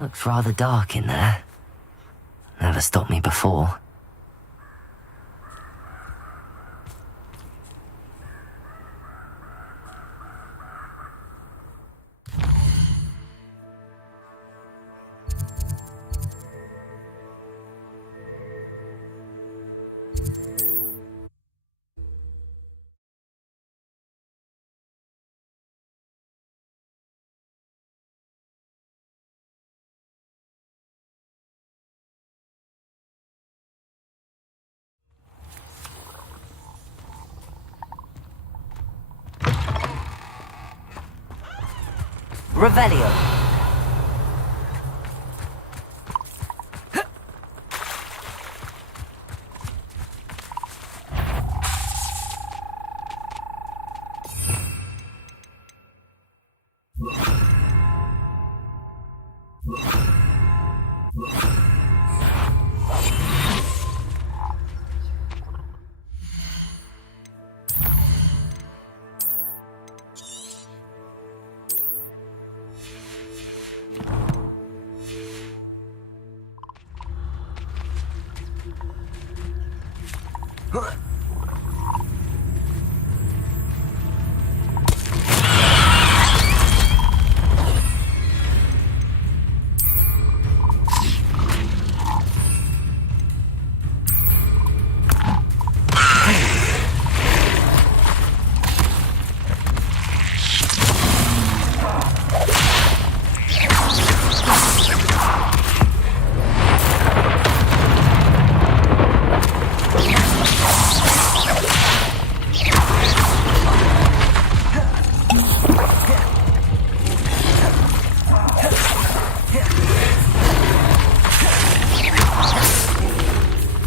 Looks rather dark in there. Never stopped me before. Revelio.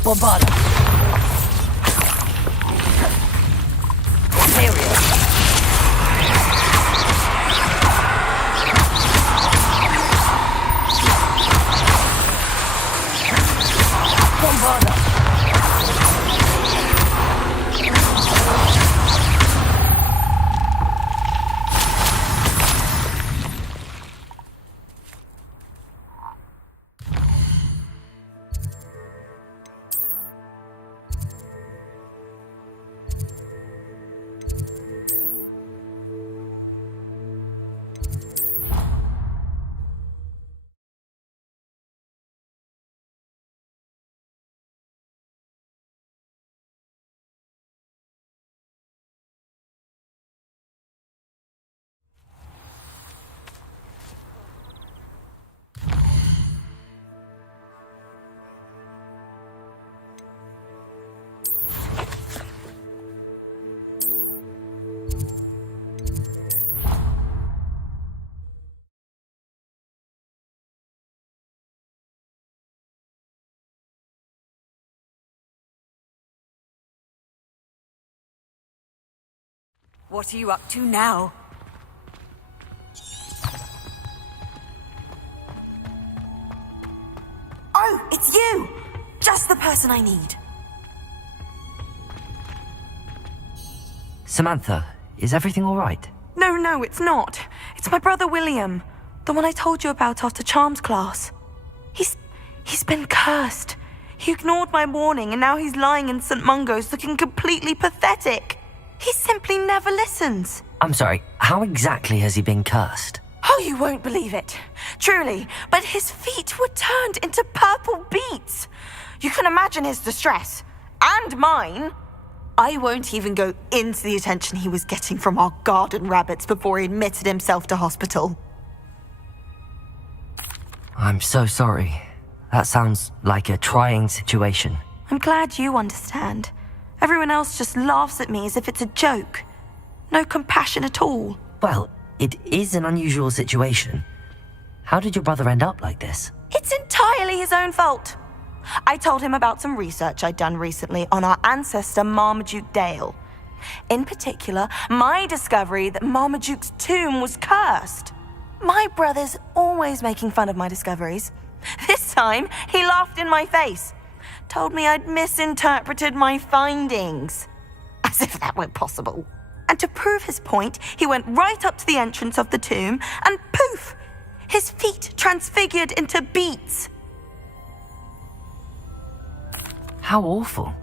Bombada. Seria. Bombada. What are you up to now? Oh, it's you! Just the person I need. Samantha, is everything all right? No, it's not. It's my brother William. The one I told you about after Charms class. He's been cursed. He ignored my warning and now he's lying in St. Mungo's looking completely pathetic. He simply never listens. I'm sorry, how exactly has he been cursed? Oh, you won't believe it. Truly, but his feet were turned into purple beets. You can imagine his distress. And mine. I won't even go into the attention he was getting from our garden rabbits before he admitted himself to hospital. I'm so sorry. That sounds like a trying situation. I'm glad you understand. Everyone else just laughs at me as if it's a joke. No compassion at all. Well, it is an unusual situation. How did your brother end up like this? It's entirely his own fault. I told him about some research I'd done recently on our ancestor Marmaduke Dale. In particular, my discovery that Marmaduke's tomb was cursed. My brother's always making fun of my discoveries. This time, he laughed in my face. Told me I'd misinterpreted my findings. As if that were possible. And to prove his point, he went right up to the entrance of the tomb and poof! His feet transfigured into beets. How awful.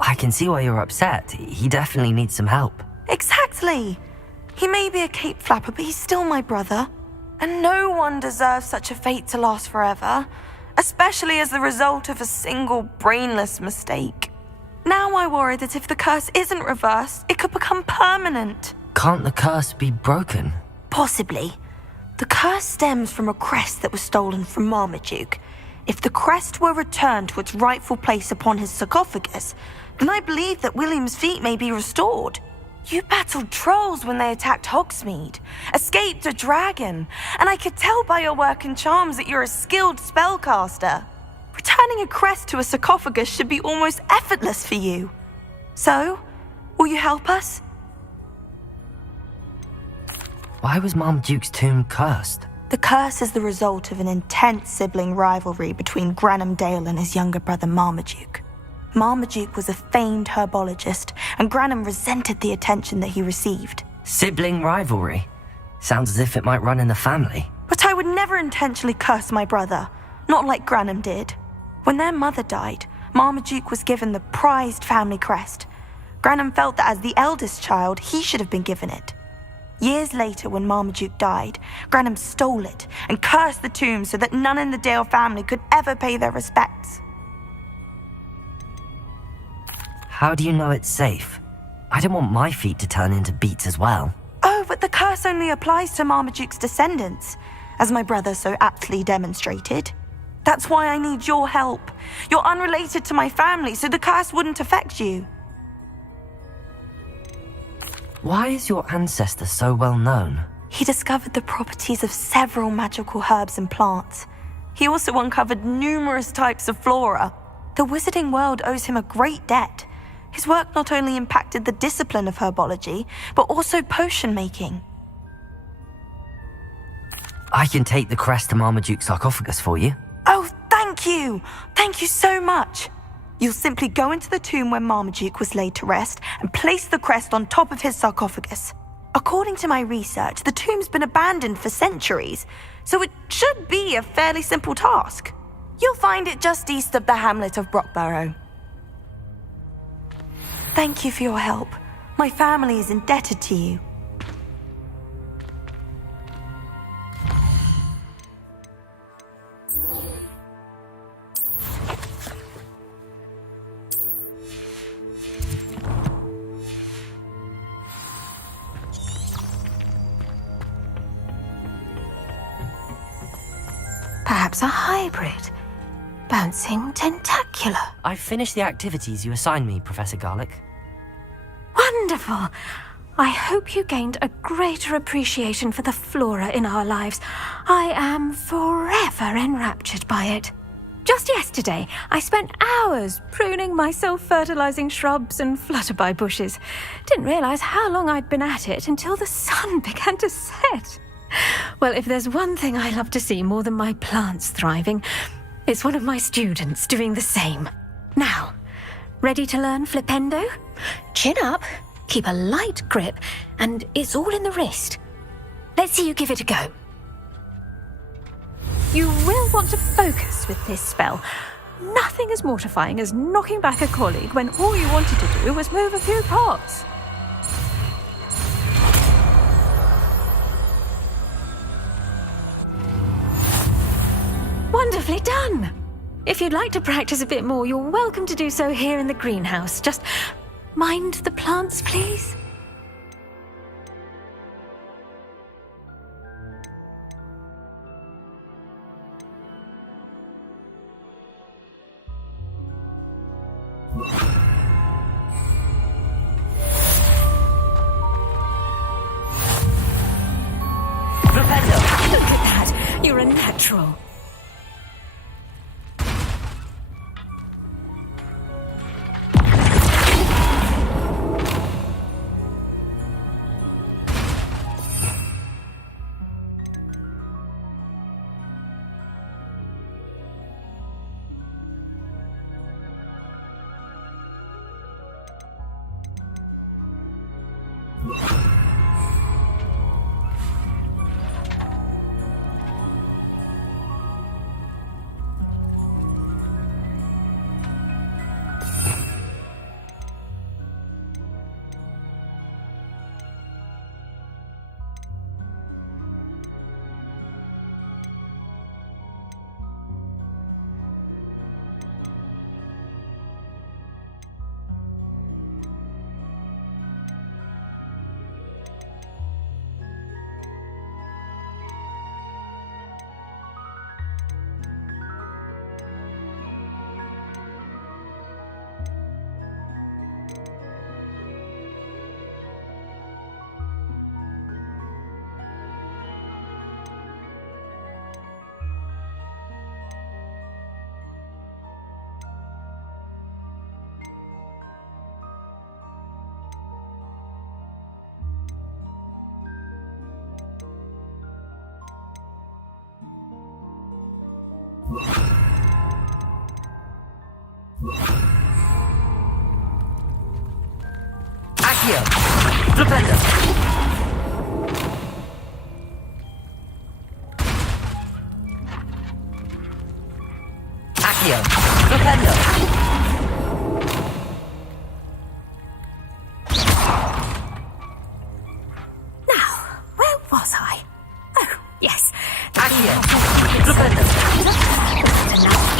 I can see why you're upset. He definitely needs some help. Exactly. He may be a cape flapper, but he's still my brother. And no one deserves such a fate to last forever, especially as the result of a single brainless mistake. Now I worry that if the curse isn't reversed, it could become permanent. Can't the curse be broken? Possibly. The curse stems from a crest that was stolen from Marmaduke. If the crest were returned to its rightful place upon his sarcophagus, then I believe that William's feet may be restored. You battled trolls when they attacked Hogsmeade, escaped a dragon, and I could tell by your work and charms that you're a skilled spellcaster. Returning a crest to a sarcophagus should be almost effortless for you. So, will you help us? Why was Marmaduke's tomb cursed? The curse is the result of an intense sibling rivalry between Granham Dale and his younger brother Marmaduke. Marmaduke was a famed herbologist, and Granham resented the attention that he received. Sibling rivalry? Sounds as if it might run in the family. But I would never intentionally curse my brother, not like Granham did. When their mother died, Marmaduke was given the prized family crest. Granham felt that as the eldest child, he should have been given it. Years later, when Marmaduke died, Granham stole it and cursed the tomb so that none in the Dale family could ever pay their respects. How do you know it's safe? I don't want my feet to turn into beets as well. Oh, but the curse only applies to Marmaduke's descendants, as my brother so aptly demonstrated. That's why I need your help. You're unrelated to my family, so the curse wouldn't affect you. Why is your ancestor so well known? He discovered the properties of several magical herbs and plants. He also uncovered numerous types of flora. The wizarding world owes him a great debt. His work not only impacted the discipline of herbology, but also potion making. I can take the crest to Marmaduke's sarcophagus for you. Oh, thank you! Thank you so much! You'll simply go into the tomb where Marmaduke was laid to rest and place the crest on top of his sarcophagus. According to my research, the tomb's been abandoned for centuries, so it should be a fairly simple task. You'll find it just east of the hamlet of Brockborough. Thank you for your help. My family is indebted to you. Perhaps a hybrid. Bouncing tentacular. I've finished the activities you assigned me, Professor Garlick. Wonderful. I hope you gained a greater appreciation for the flora in our lives. I am forever enraptured by it. Just yesterday, I spent hours pruning my self-fertilizing shrubs and flutterby bushes. Didn't realize how long I'd been at it until the sun began to set. Well, if there's one thing I love to see more than my plants thriving, it's one of my students doing the same. Now, ready to learn flipendo? Chin up, keep a light grip, and it's all in the wrist. Let's see you give it a go. You will want to focus with this spell. Nothing as mortifying as knocking back a colleague when all you wanted to do was move a few pots. Wonderfully done! If you'd like to practice a bit more, you're welcome to do so here in the greenhouse. Just mind the plants, please. Professor! Look at that! You're a natural. Accio! Flipendo! Accio! Flipendo! Now, where was I? Oh, yes. Accio! Flipendo! Enough for me.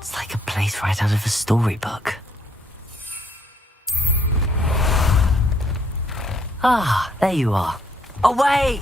It's like a place right out of a storybook. Ah, there you are. Away!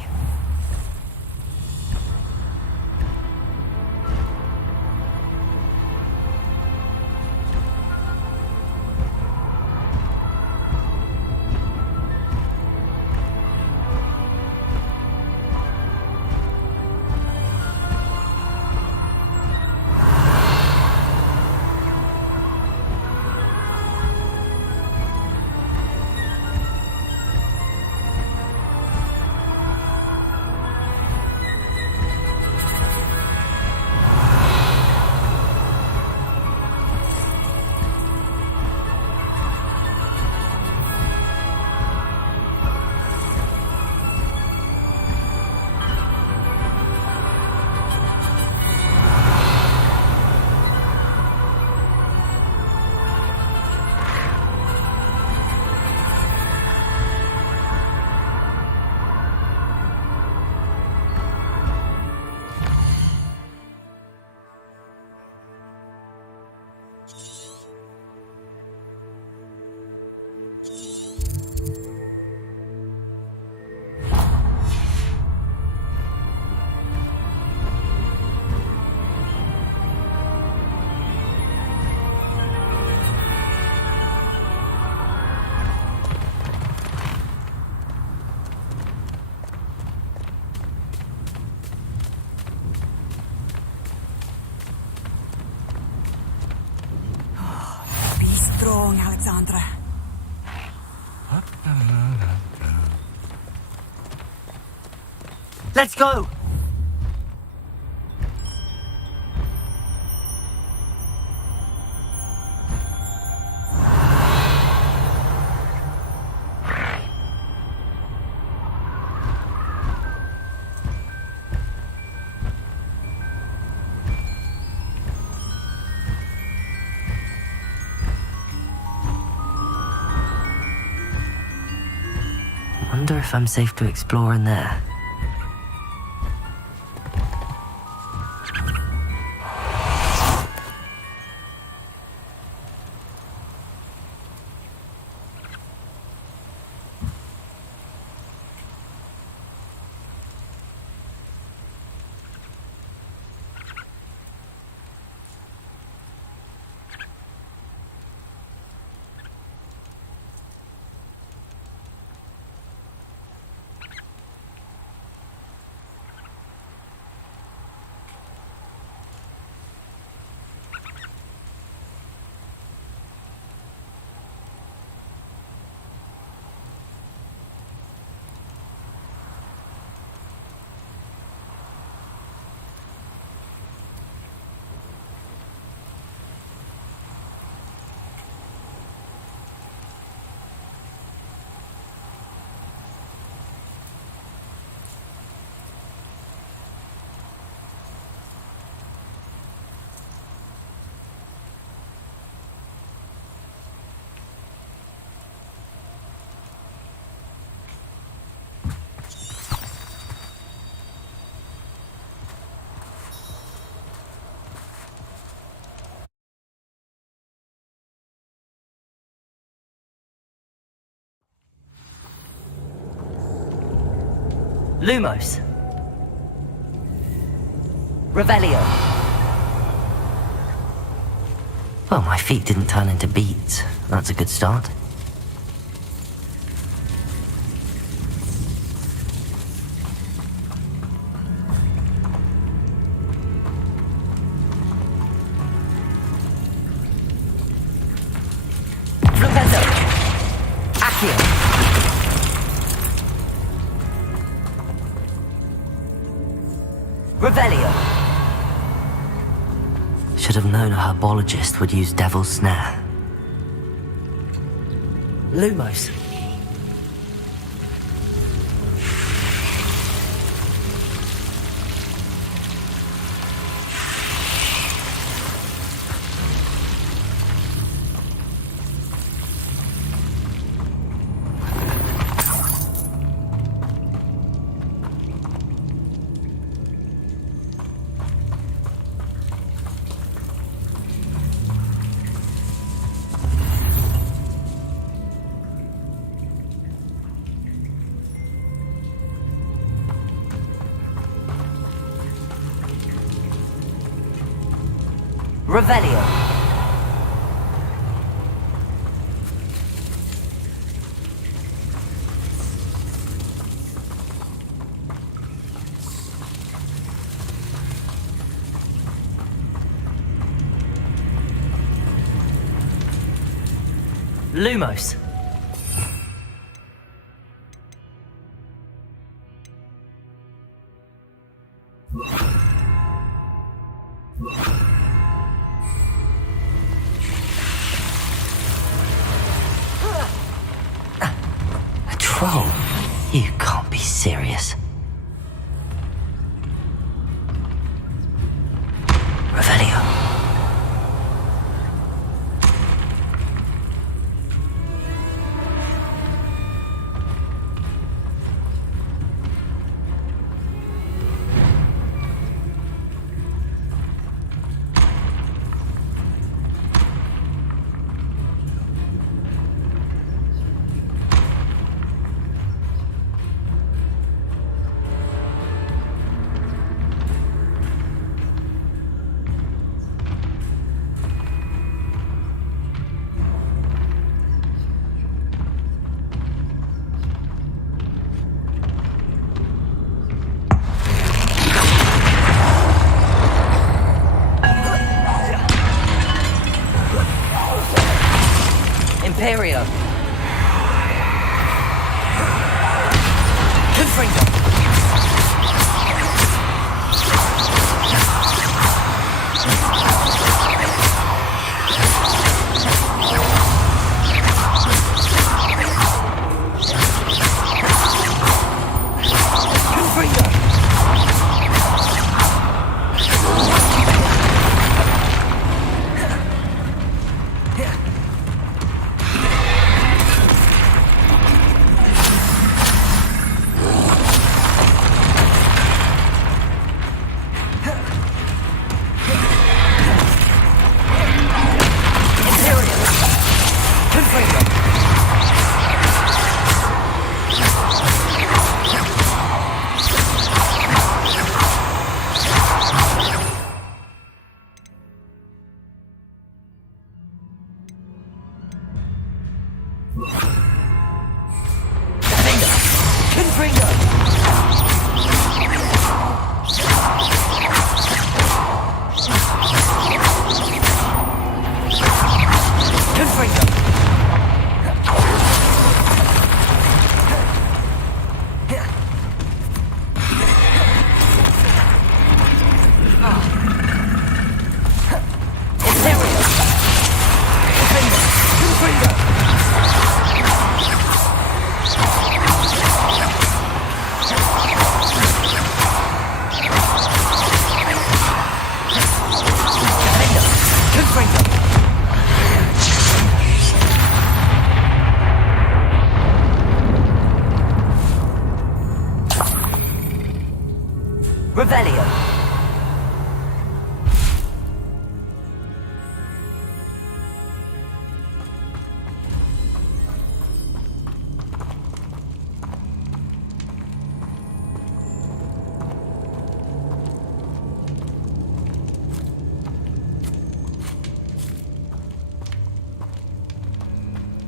Strong, Alexandra. Let's go! Wonder if I'm safe to explore in there. Lumos. Revelio. Well, my feet didn't turn into beats. That's a good start. Flipendo. Accio. Revelio. Should have known a herbologist would use Devil's Snare. Lumos. Revelio. Lumos. A troll? You can't be serious. Revelio. Imperio. Confringo.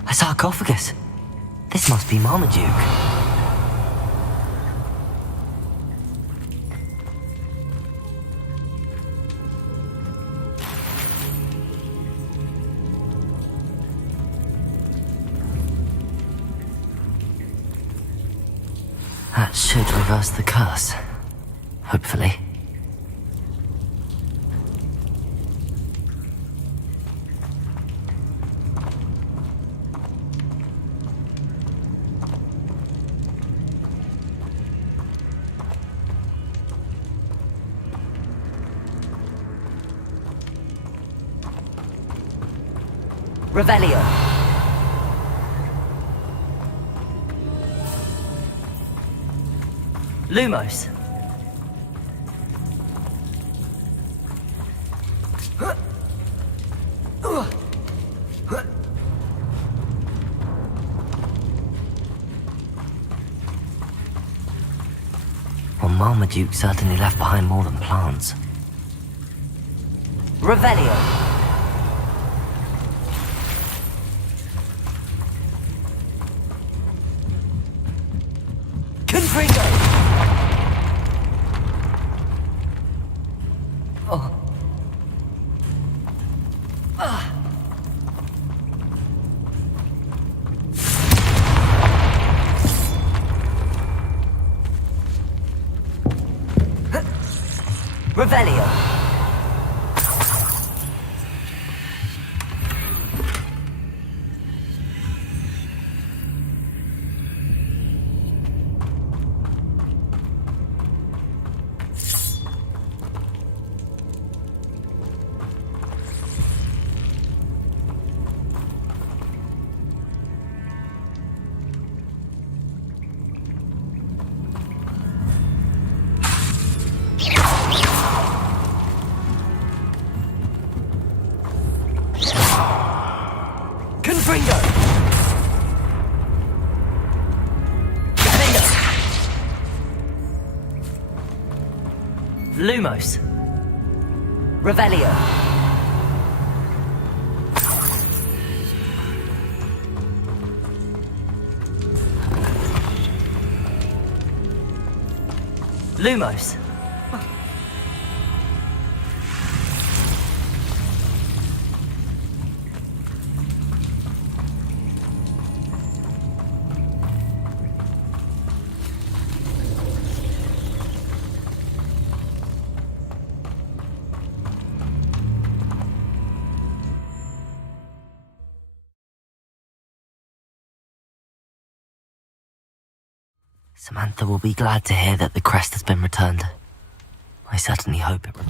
A sarcophagus. This must be Marmaduke. That should reverse the curse. Hopefully. Revelio. Lumos. Well, Marmaduke certainly left behind more than plants. Revelio. Confringo. Oh. Revelio. Confringo. Lumos. Revelio. Lumos. Samantha will be glad to hear that the crest has been returned. I certainly hope it will.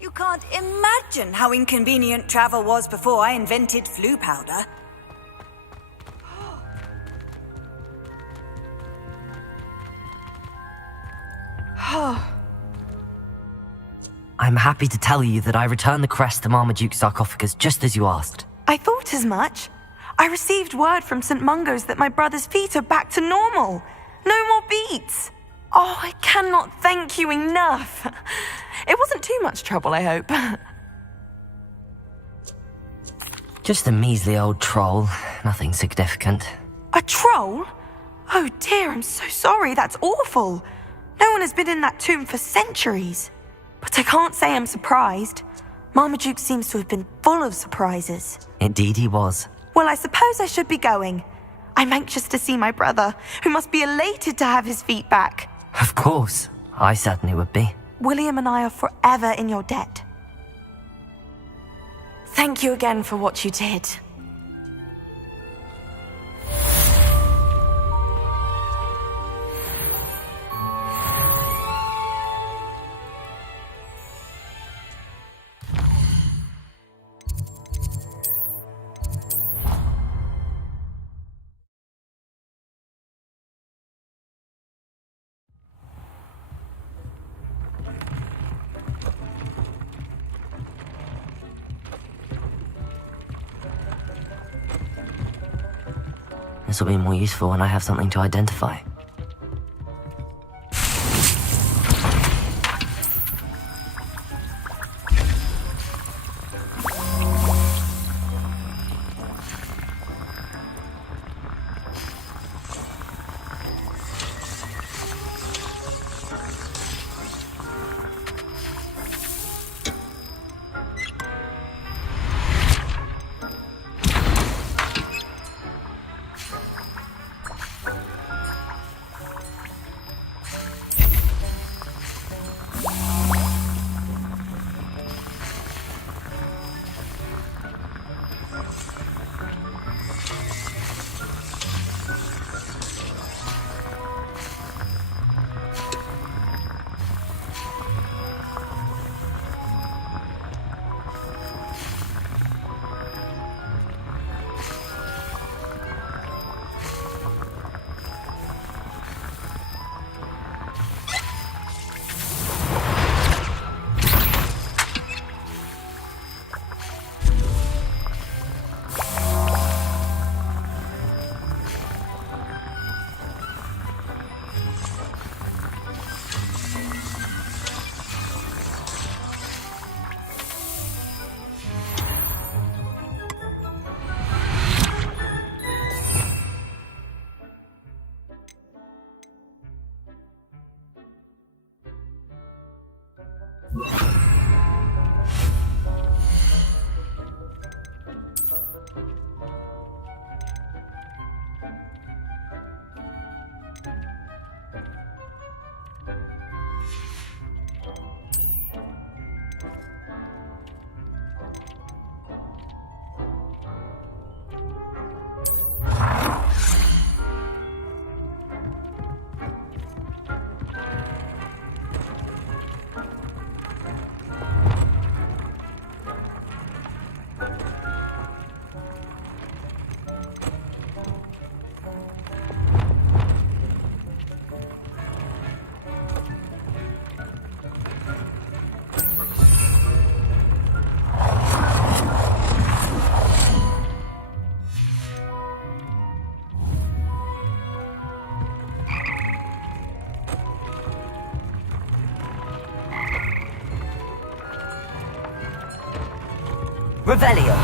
You can't imagine how inconvenient travel was before I invented flu powder. I'm happy to tell you that I returned the crest to Marmaduke's sarcophagus just as you asked. I thought as much. I received word from St. Mungo's that my brother's feet are back to normal. No more beats. Oh, I cannot thank you enough. It wasn't too much trouble, I hope. Just a measly old troll. Nothing significant. A troll? Oh dear, I'm so sorry. That's awful. No one has been in that tomb for centuries. But I can't say I'm surprised. Marmaduke seems to have been full of surprises. Indeed he was. Well, I suppose I should be going. I'm anxious to see my brother, who must be elated to have his feet back. Of course. I certainly would be. William and I are forever in your debt. Thank you again for what you did. This will be more useful when I have something to identify. Revelio.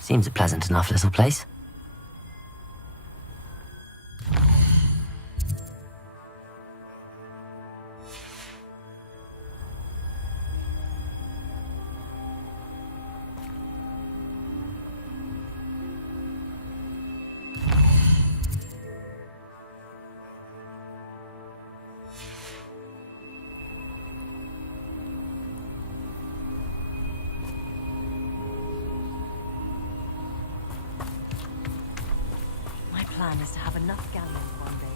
Seems a pleasant enough little place. plan is to have enough galleons one day.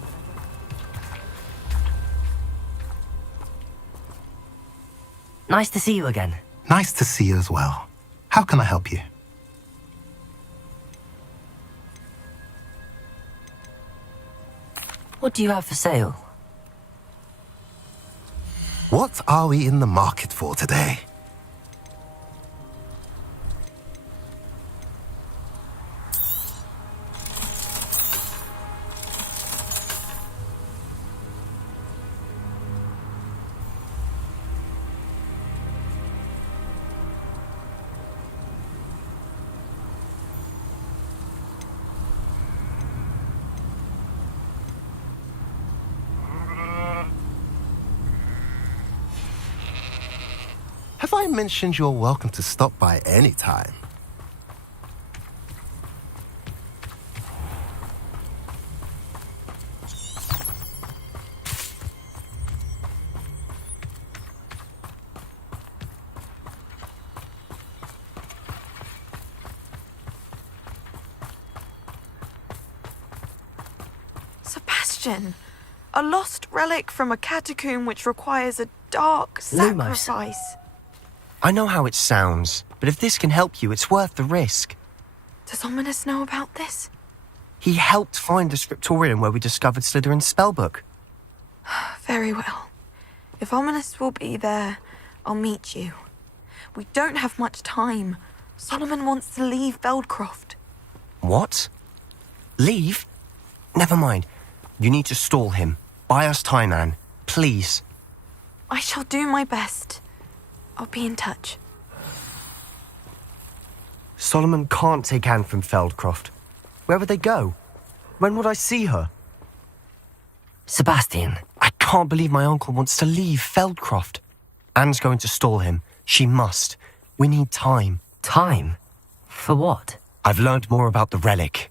Nice to see you again. Nice to see you as well. How can I help you? What do you have for sale? What are we in the market for today? Have I mentioned you're welcome to stop by any time? Sebastian, a lost relic from a catacomb which requires a dark Lumos. sacrifice. I know how it sounds, but if this can help you, it's worth the risk. Does Ominous know about this? He helped find the scriptorium where we discovered Slytherin's spellbook. Very well. If Ominous will be there, I'll meet you. We don't have much time. Solomon wants to leave Feldcroft. What? Leave? Never mind. You need to stall him. Buy us time, Anne. Please. I shall do my best. I'll be in touch. Solomon can't take Anne from Feldcroft. Where would they go? When would I see her? Sebastian. I can't believe my uncle wants to leave Feldcroft. Anne's going to stall him. She must. We need time. Time? For what? I've learned more about the relic.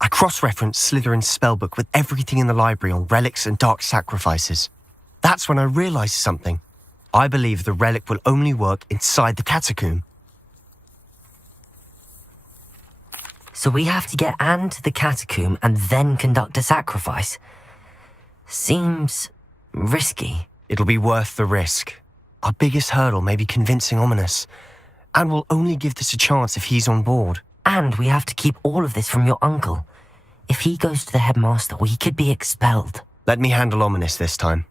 I cross-referenced Slytherin's spellbook with everything in the library on relics and dark sacrifices. That's when I realized something. I believe the relic will only work inside the catacomb. So we have to get Anne to the catacomb and then conduct a sacrifice? Seems risky. It'll be worth the risk. Our biggest hurdle may be convincing Ominous. And we'll only give this a chance if he's on board. And we have to keep all of this from your uncle. If he goes to the headmaster, we could be expelled. Let me handle Ominous this time.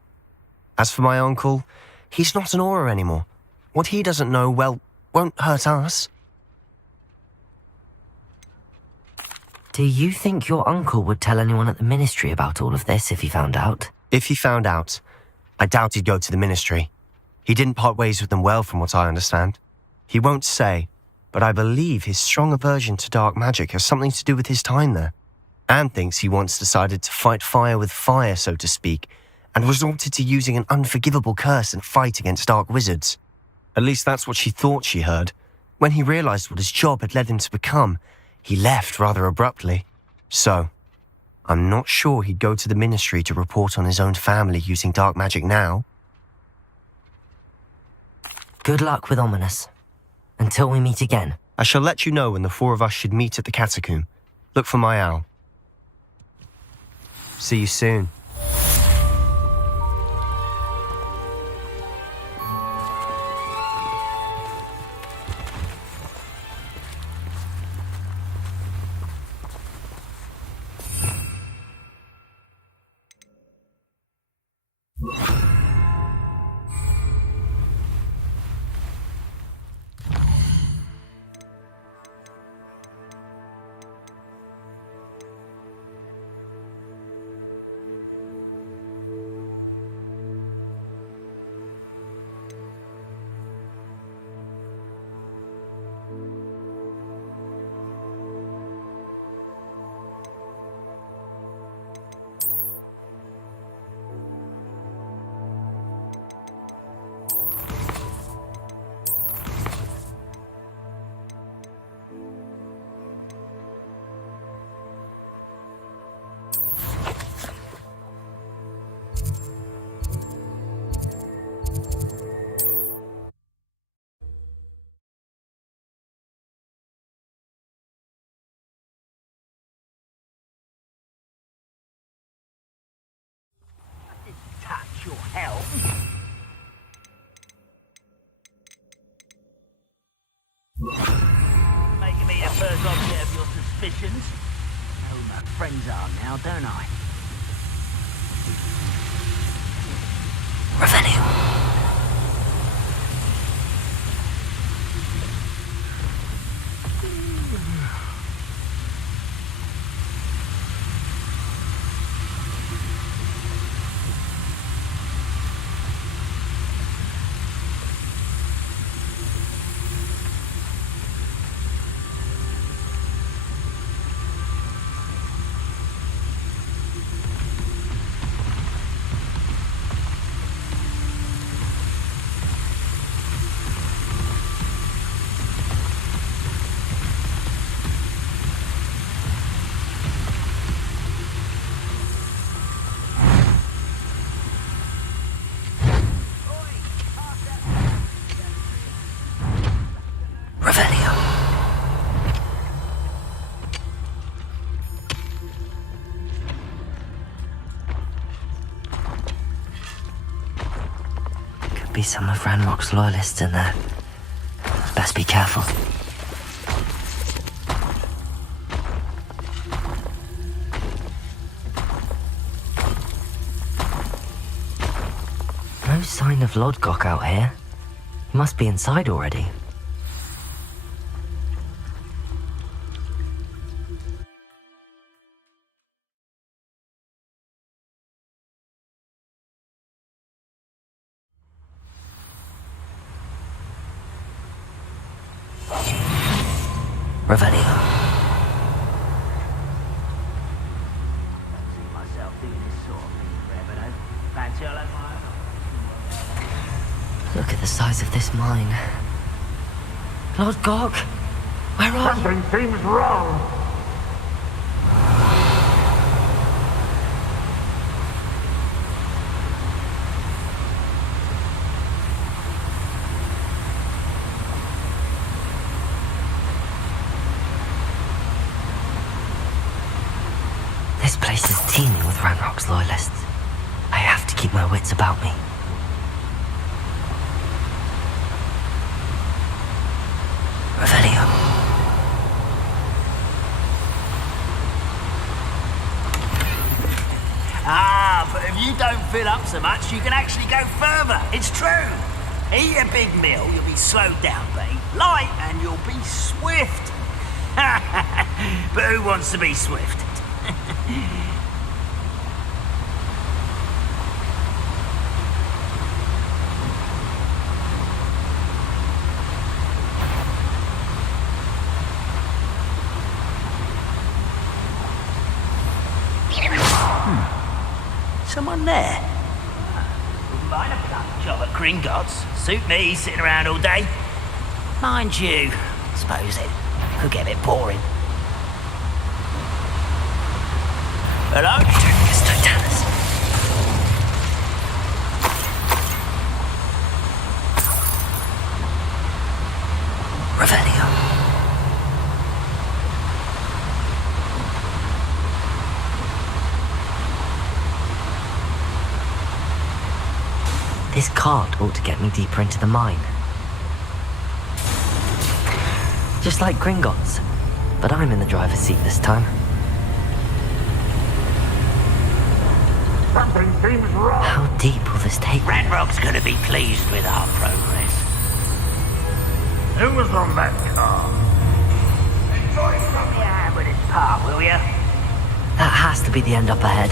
As for my uncle, he's not an Auror anymore. What he doesn't know, well, won't hurt us. Do you think your uncle would tell anyone at the ministry about all of this if he found out? If he found out, I doubt he'd go to the ministry. He didn't part ways with them well, from what I understand. He won't say, but I believe his strong aversion to dark magic has something to do with his time there. Anne thinks he once decided to fight fire with fire, so to speak, and resorted to using an unforgivable curse in fight against dark wizards. At least that's what she thought she heard. When he realized what his job had led him to become, he left rather abruptly. So, I'm not sure he'd go to the ministry to report on his own family using dark magic now. Good luck with Ominous. Until we meet again. I shall let you know when the four of us should meet at the catacomb. Look for my owl. See you soon. your help. Making me the first object of your suspicions. I know who my friends are now, don't I? Revenue. Be some of Ranrock's loyalists in there. Best be careful. No sign of Lodgok out here. He must be inside already. Revelio. See myself doing this sort of thing forever, though. Fancy I like my... Look at the size of this mine. Lodgok, where are you? Something seems wrong. This place is teeming with Ranrock's loyalists. I have to keep my wits about me. Revelio. Ah, but if you don't fill up so much, you can actually go further. It's true. Eat a big meal, you'll be slowed down, but eat light and you'll be swift. But who wants to be swift? Someone there? Wouldn't mind a bloody job at Gringotts. Suit me, sitting around all day. Mind you, I suppose it could get a bit boring. Hello? It's Titanus. Revelio. This cart ought to get me deeper into the mine. Just like Gringotts, but I'm in the driver's seat this time. Something seems wrong. How deep will this take me? Ranrock's gonna be pleased with our progress. Who was on that car? Enjoy from the hand with its part, will ya? That has to be the end up ahead.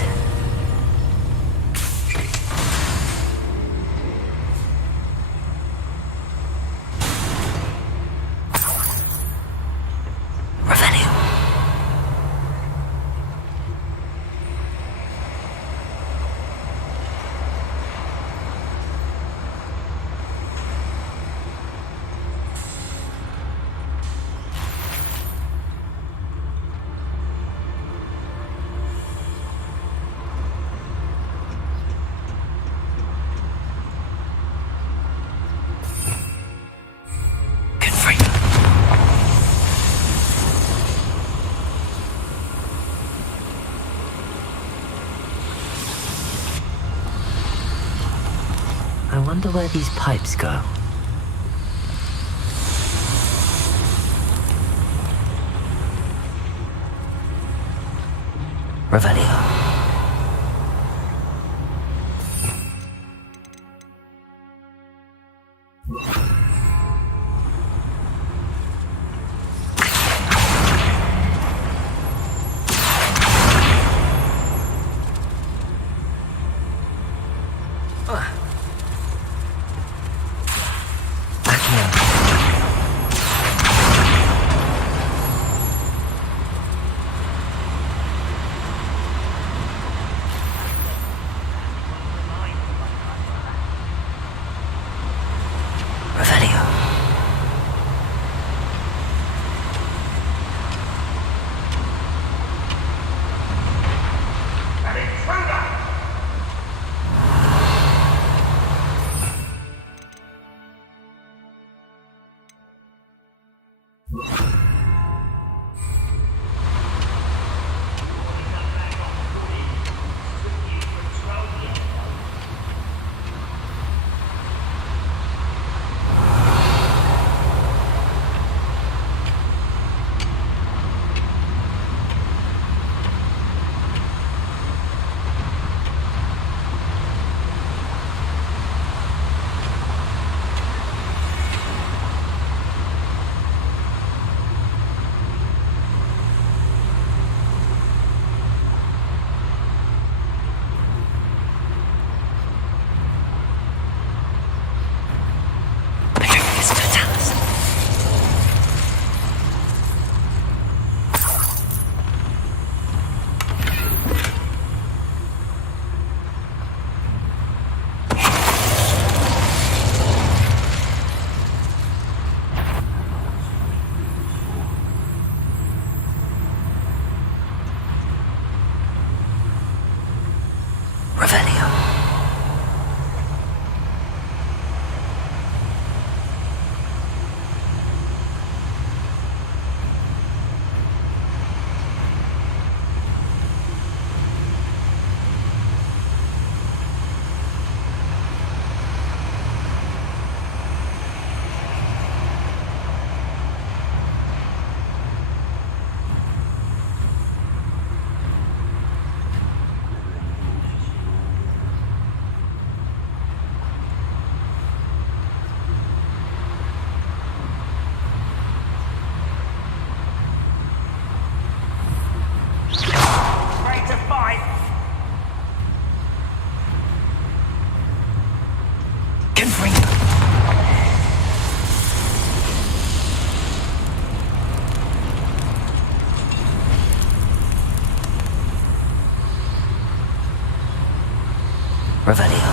I wonder where these pipes go. Revelio. Revelio. Revelio.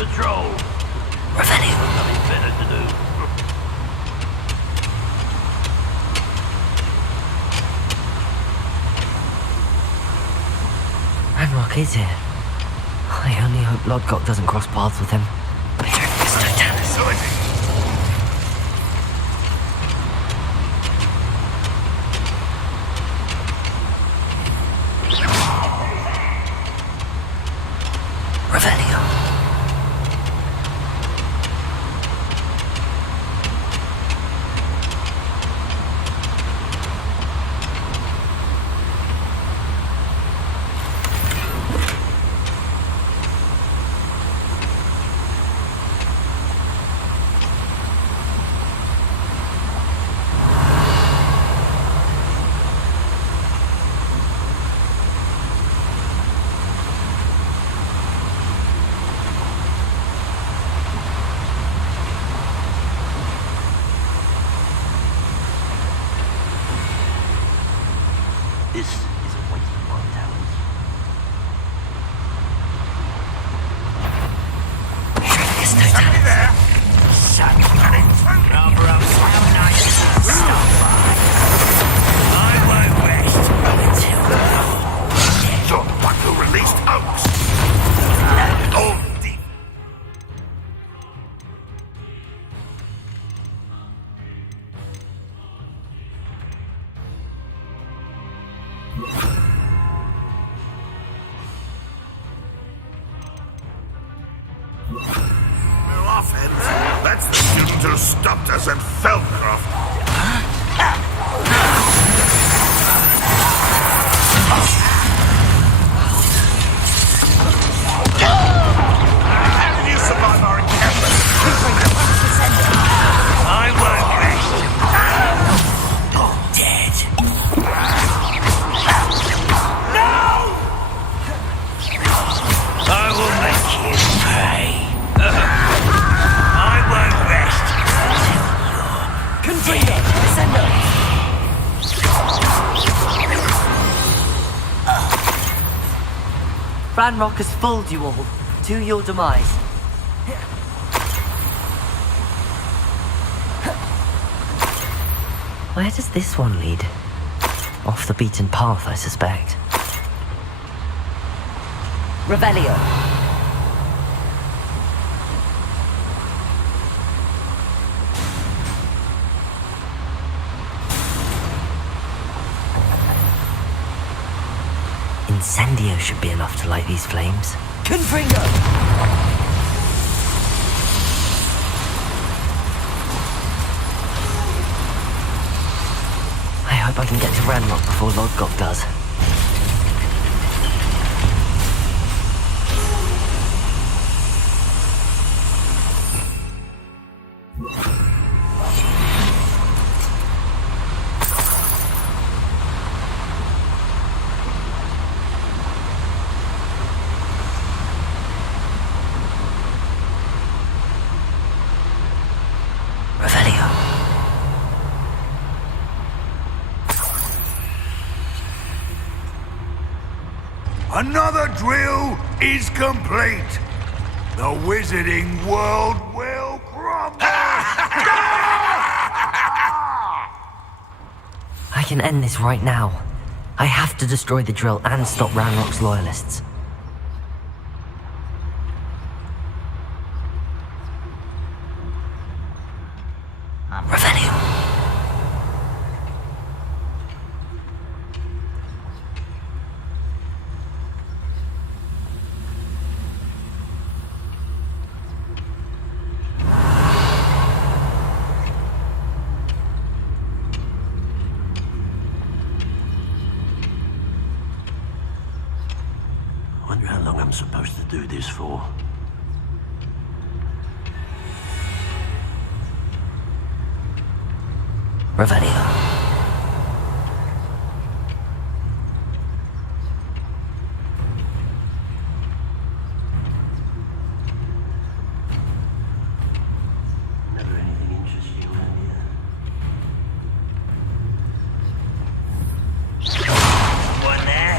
patrol. Revelio. Nothing better to do. Ranrock is here. I only hope Lodgok doesn't cross paths with him. Revelio. This is a waste of my talents. Somebody there! Cover up some nice stuff. I won't rest until You're the one who released Oaks. Oh, deep. That's the student who stopped us at Feldcroft. How did you survive our encounter? I won't rest. Dead. No! I will make you pay. I won't rest until you're... Confringo! Sendo! Ranrock has fooled you all, to your demise. Where does this one lead? Off the beaten path, I suspect. Revelio. Incendio should be enough to light these flames. Confringo! I hope I can get to Ranrock before Lodgok does. Another drill is complete. The wizarding world will crumble. I can end this right now. I have to destroy the drill and stop Ranrock's loyalists. Revelio. Wonder how long I'm supposed to do this for. Revelio. Never anything interesting around here. One there.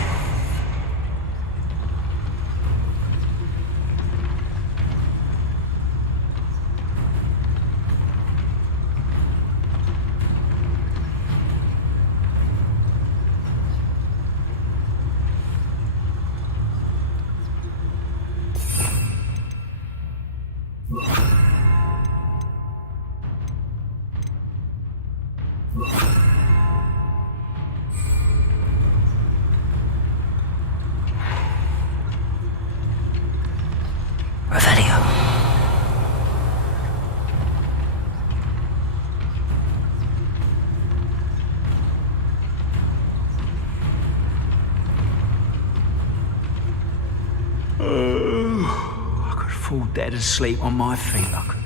fall dead asleep on my feet. I could...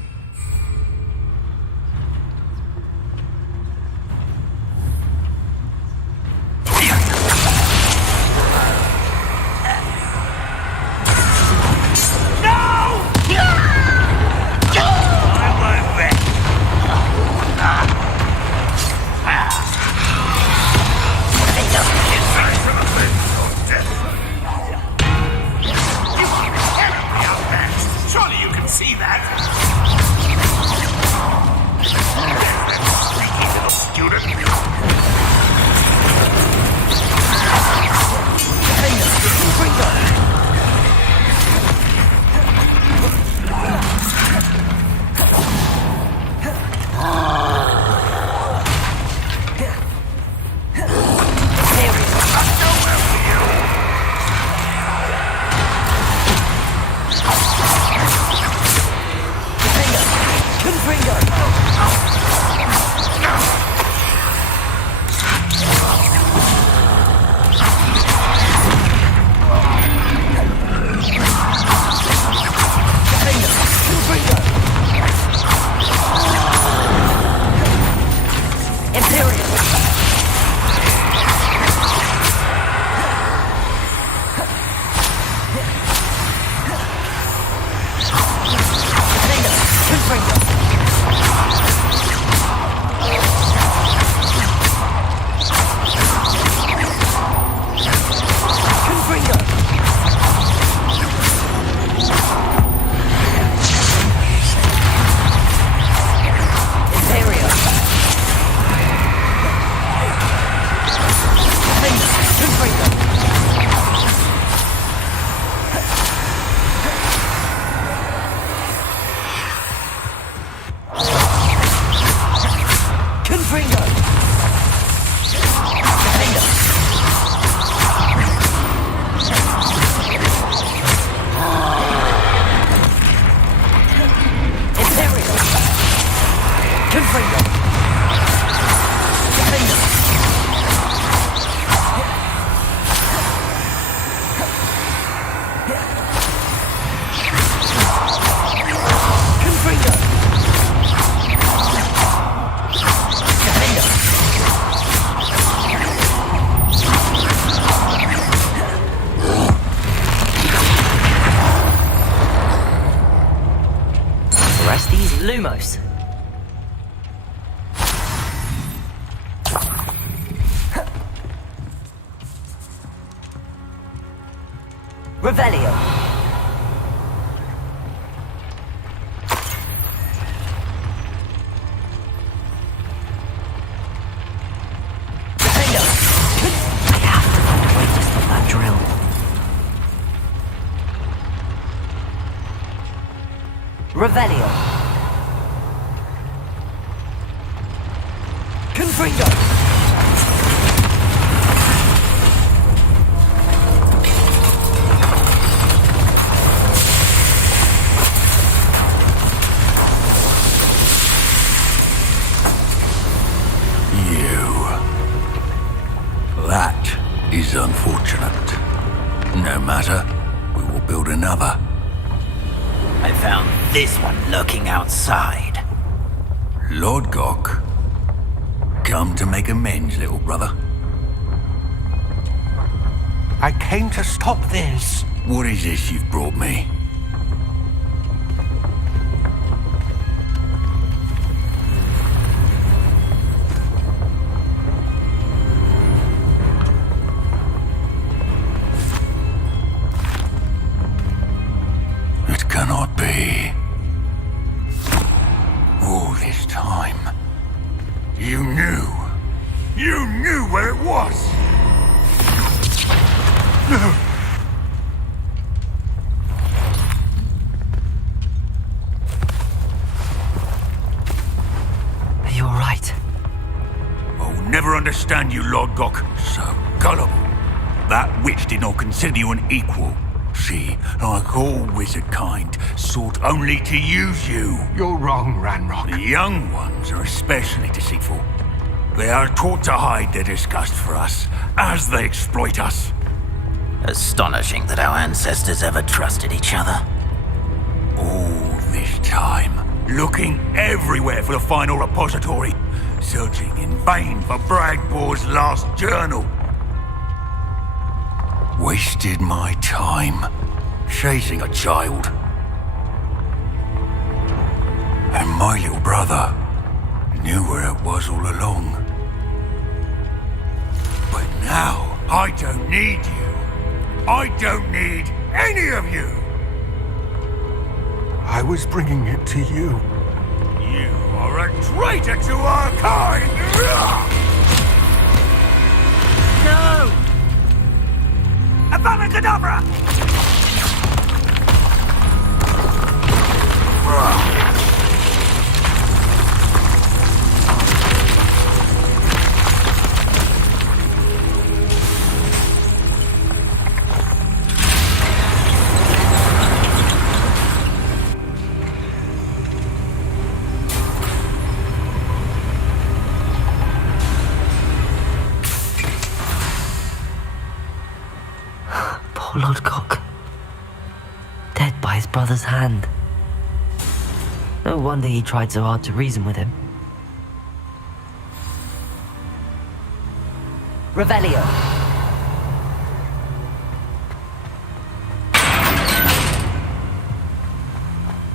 Surely you can see that! Sneaky little student. Lumos. Revelio. Defender. I have to find a way to stop that drill. Revelio. Confringo! That is unfortunate. No matter, we will build another. I found this one lurking outside. Lord Gok, come to make amends, little brother. I came to stop this. What is this you've brought me? It cannot be. All this time, you knew. You knew where it was! Are you alright? I'll never understand you, Lord Gok. So gullible. That witch did not consider you an equal. She, like all wizard kind, sought only to use you. You're wrong, Ranrock. The young ones are especially deceitful. They are taught to hide their disgust for us, as they exploit us. Astonishing that our ancestors ever trusted each other. time, looking everywhere for the final repository, searching in vain for Bragbor's last journal. Wasted my time chasing a child. And my little brother knew where it was all along. But now, I don't need you. I don't need any of you. I was bringing it to you. You are a traitor to our kind! No! Avada Kedavra! Poor Lodgok. Dead by his brother's hand. No wonder he tried so hard to reason with him. Revelio.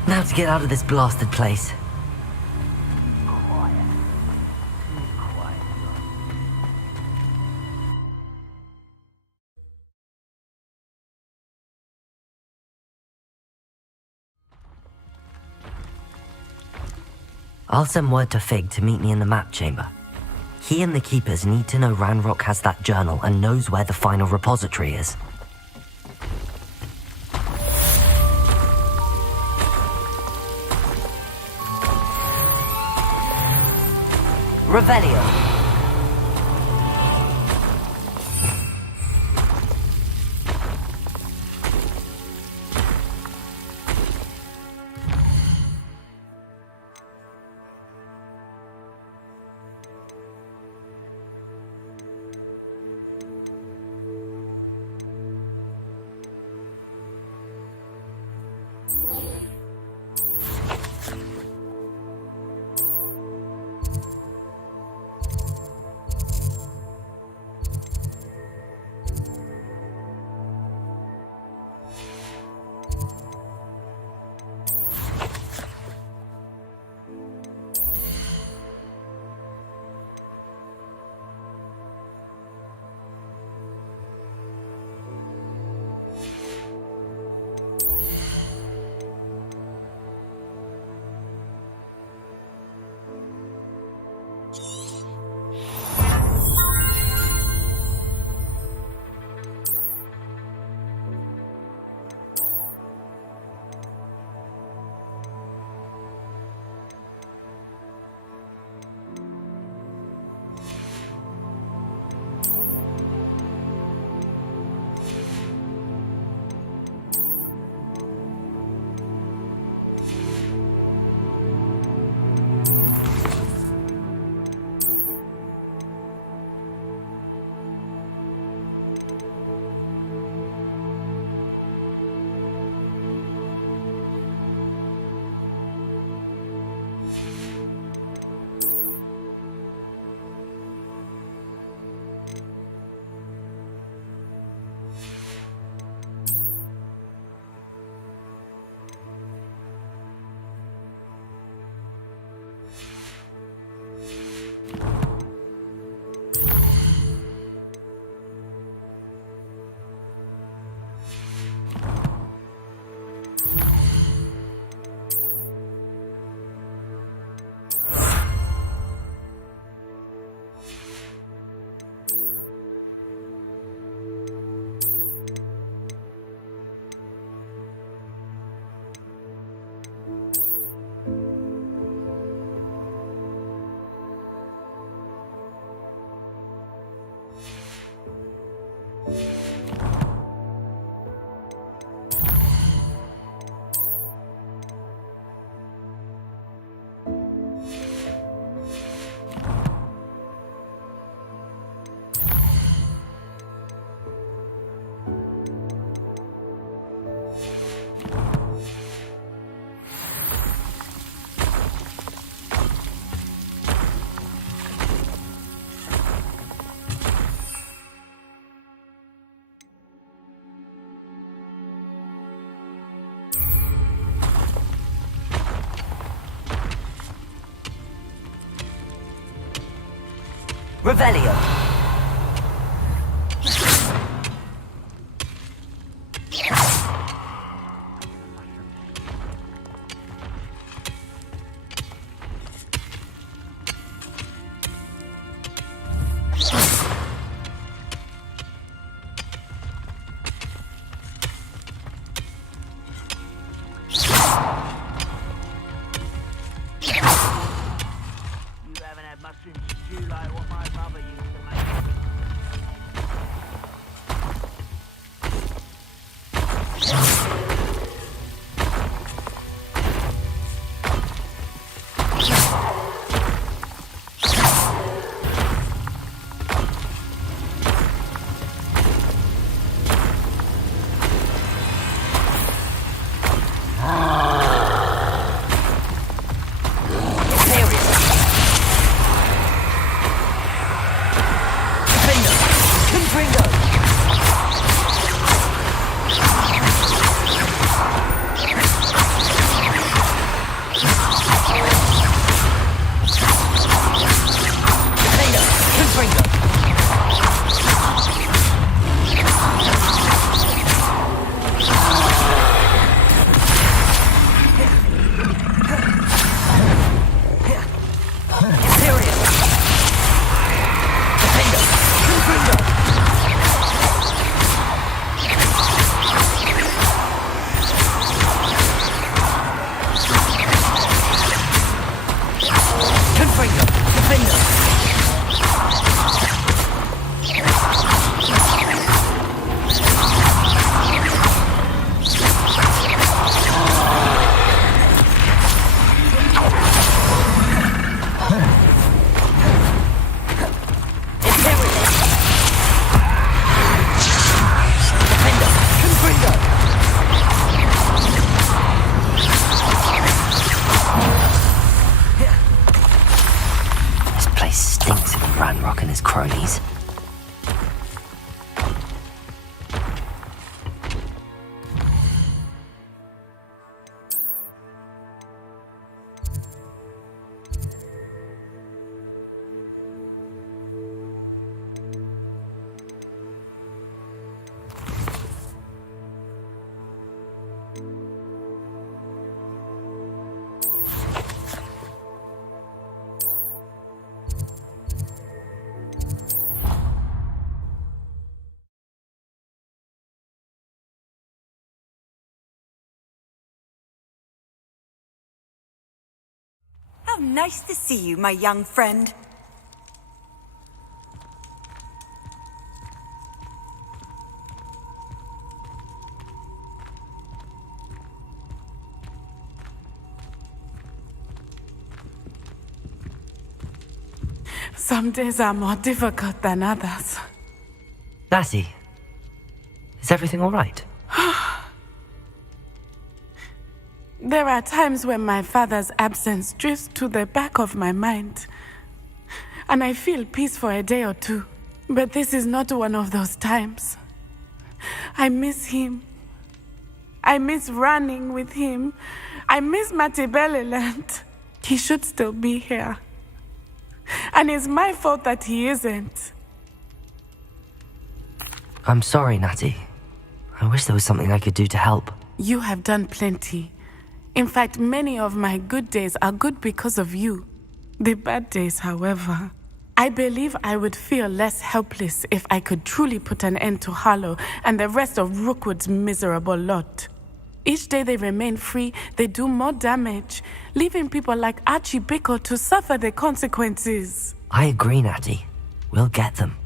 Now to get out of this blasted place. I'll send word to Fig to meet me in the map chamber. He and the Keepers need to know Ranrock has that journal and knows where the final repository is. Revelio. Revelio. cronies. How nice to see you, my young friend. Some days are more difficult than others. Lassie, is everything all right? There are times when my father's absence drifts to the back of my mind, and I feel peace for a day or two. But this is not one of those times. I miss him. I miss running with him. I miss Matibeleland. He should still be here. And it's my fault that he isn't. I'm sorry, Natty. I wish there was something I could do to help. You have done plenty. In fact, many of my good days are good because of you. The bad days, however, I believe I would feel less helpless if I could truly put an end to Harlow and the rest of Rookwood's miserable lot. Each day they remain free, they do more damage, leaving people like Archie Bickle to suffer the consequences. I agree, Natty. We'll get them.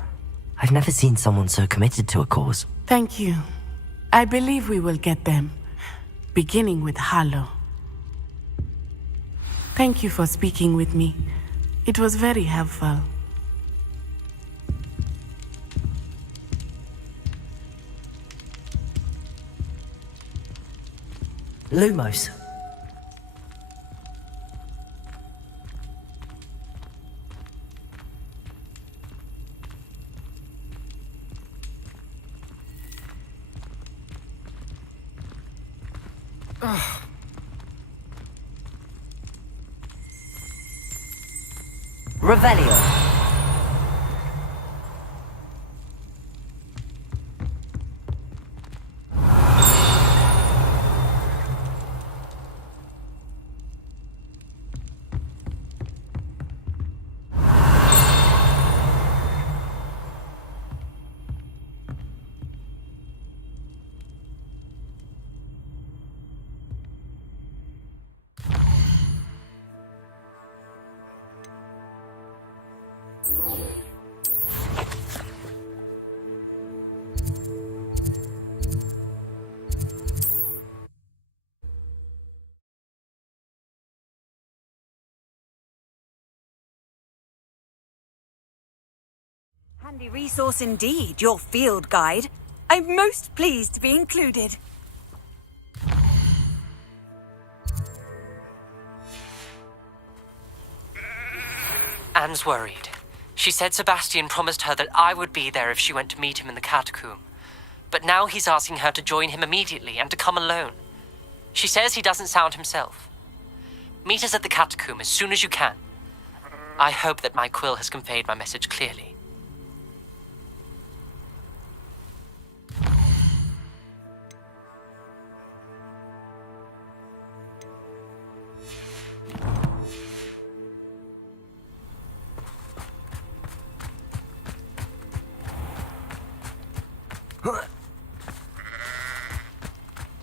I've never seen someone so committed to a cause. Thank you. I believe we will get them, beginning with Harlow. Thank you for speaking with me. It was very helpful. Lumos. Revelio. Handy resource indeed, your field guide. I'm most pleased to be included. Anne's worried. She said Sebastian promised her that I would be there if she went to meet him in the catacomb. But now he's asking her to join him immediately and to come alone. She says he doesn't sound himself. Meet us at the catacomb as soon as you can. I hope that my quill has conveyed my message clearly.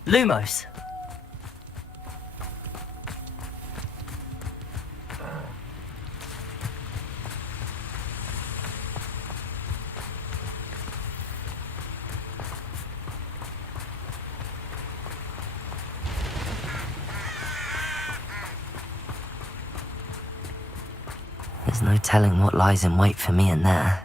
Lumos. There's no telling what lies in wait for me in there.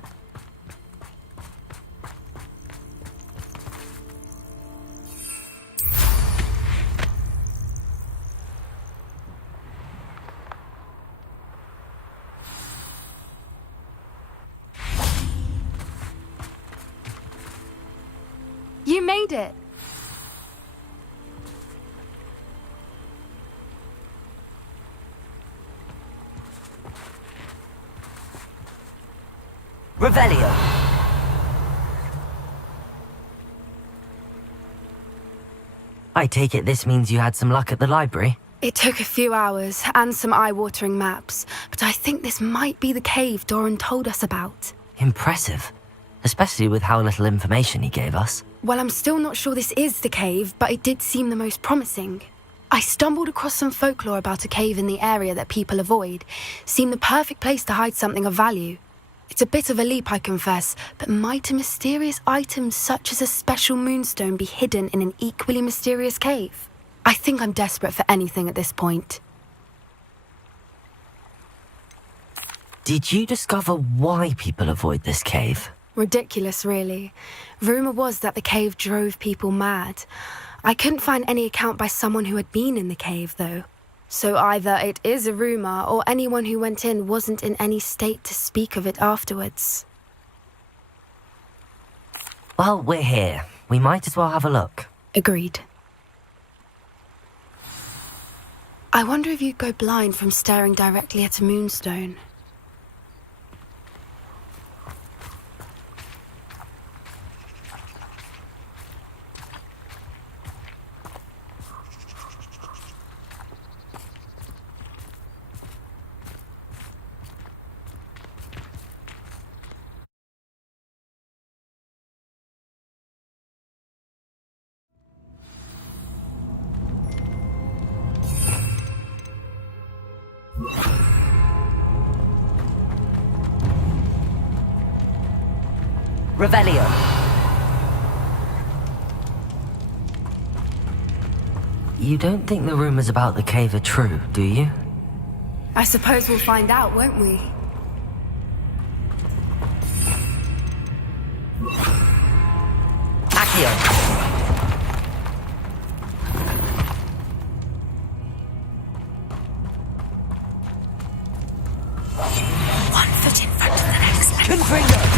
You made it. Revelio. I take it this means you had some luck at the library? It took a few hours and some eye-watering maps, but I think this might be the cave Doran told us about. Impressive. Especially with how little information he gave us. Well, I'm still not sure this is the cave, but it did seem the most promising. I stumbled across some folklore about a cave in the area that people avoid. Seemed the perfect place to hide something of value. It's a bit of a leap, I confess, but might a mysterious item such as a special moonstone be hidden in an equally mysterious cave? I think I'm desperate for anything at this point. Did you discover why people avoid this cave? Ridiculous, really. Rumour was that the cave drove people mad. I couldn't find any account by someone who had been in the cave, though. So either it is a rumour, or anyone who went in wasn't in any state to speak of it afterwards. Well, we're here. We might as well have a look. Agreed. I wonder if you'd go blind from staring directly at a moonstone. Revelio. You don't think the rumors about the cave are true, do you? I suppose we'll find out, won't we? Accio. One foot in front of the next. Confringo.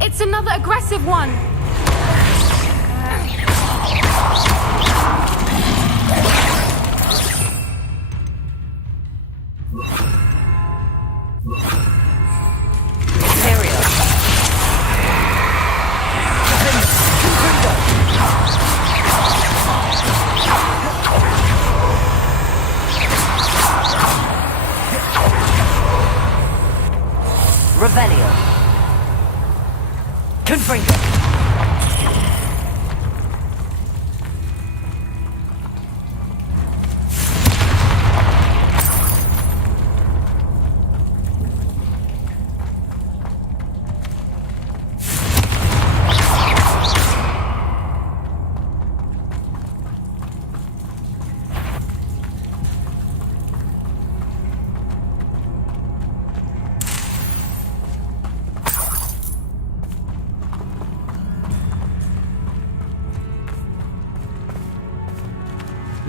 It's another aggressive one. Revelio. Confringo.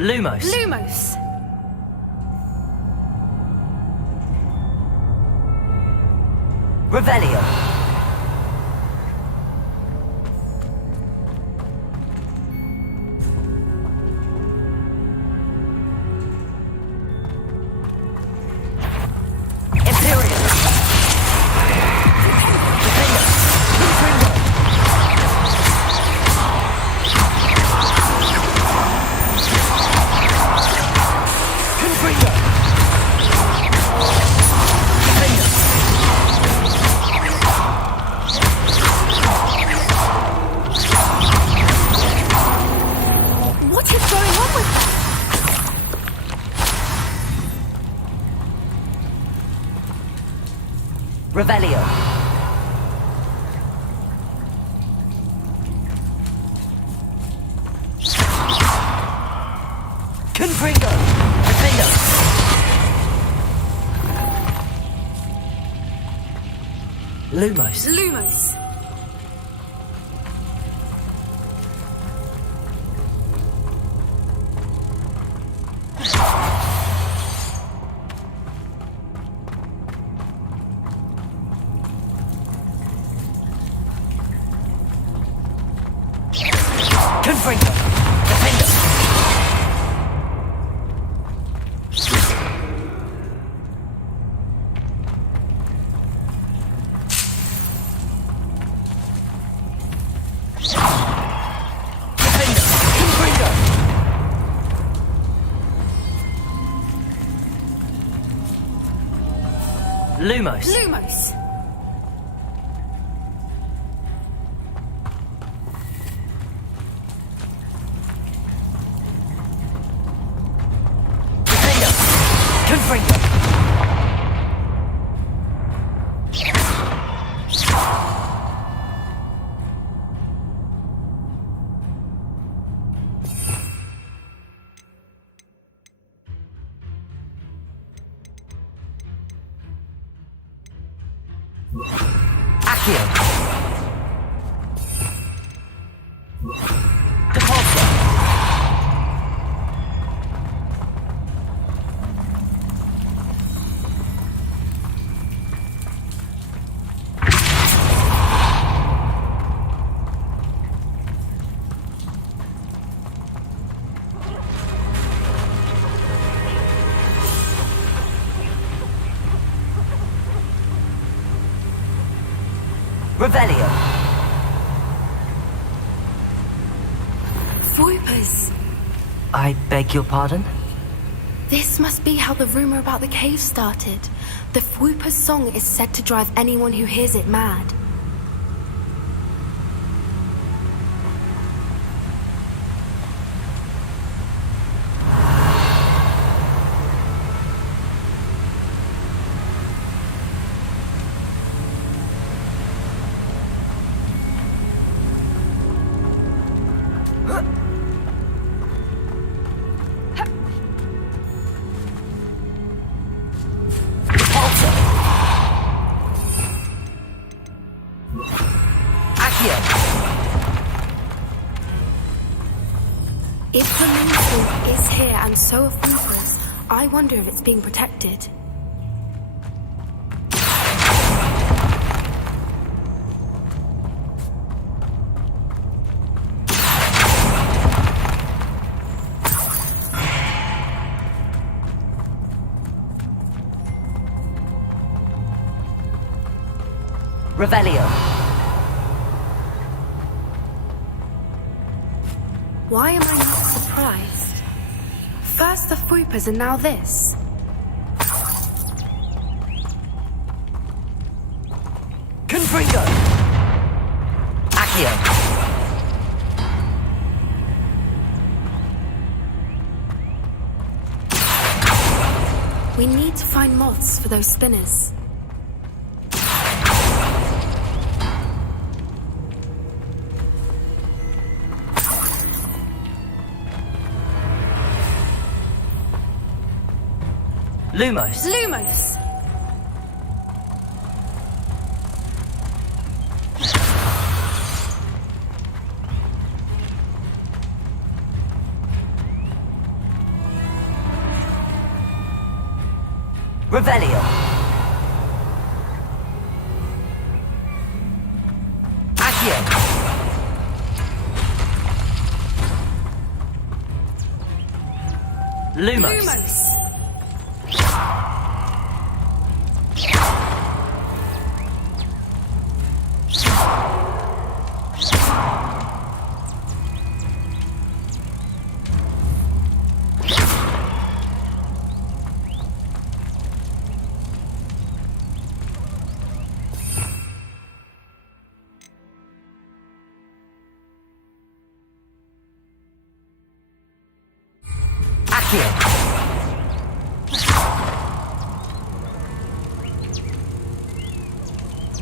Lumos. Lumos. Revelio. Revelio. Confringo. Defendo. Lumos. Lumos. Confringo. Defendo. Lumos. Lumos. Confringo. Accio. Depulso. Revelio. Voipers. I beg your pardon? This must be how the rumor about the cave started. The Voipers song is said to drive anyone who hears it mad. If the main fort is here and so are Voipers, I wonder if it's being protected. Revelio. Why am I not surprised? First the Voipers and now this. Confringo. Accio. We need to find moths for those spinners. Lumos. Lumos. Revelio. Accio. Lumos.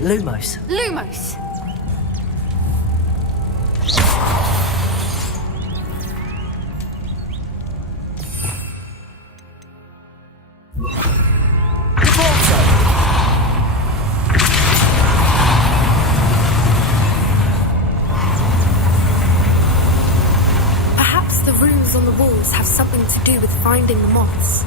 Lumos. Lumos. Perhaps the runes on the walls have something to do with finding the moths.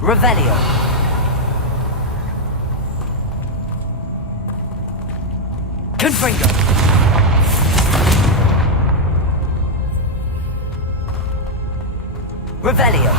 Revelio. Confringo. Revelio.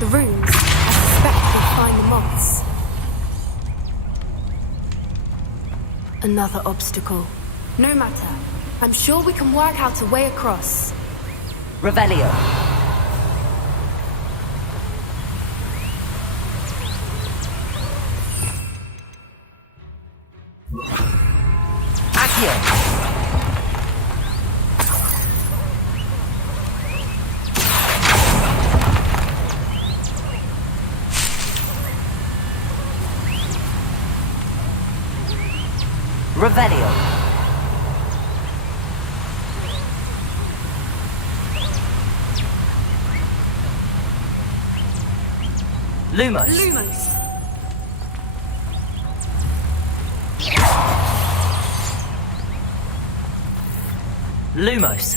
The runes, I suspect we'll find the moths. Another obstacle. No matter. I'm sure we can work out a way across. Revelio. Accio. Revelio. Lumos. Lumos. Lumos.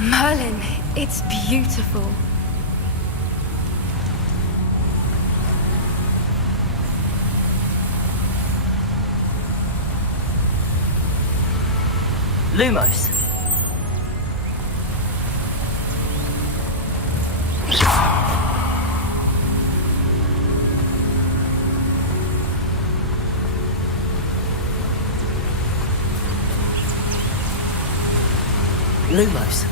Merlin, it's beautiful. Lumos. Lumos.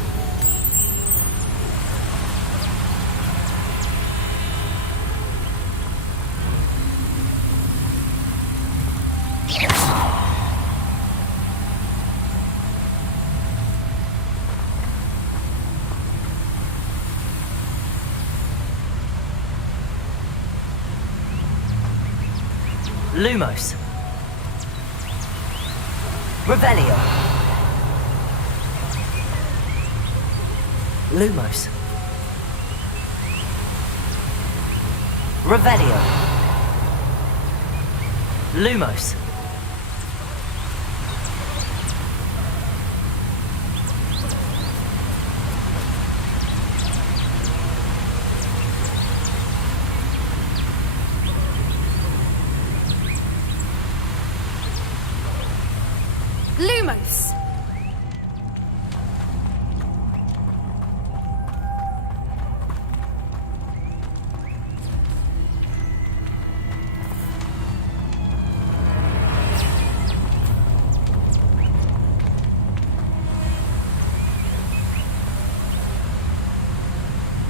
Lumos. Revelio. Lumos. Revelio. Lumos. Lumos!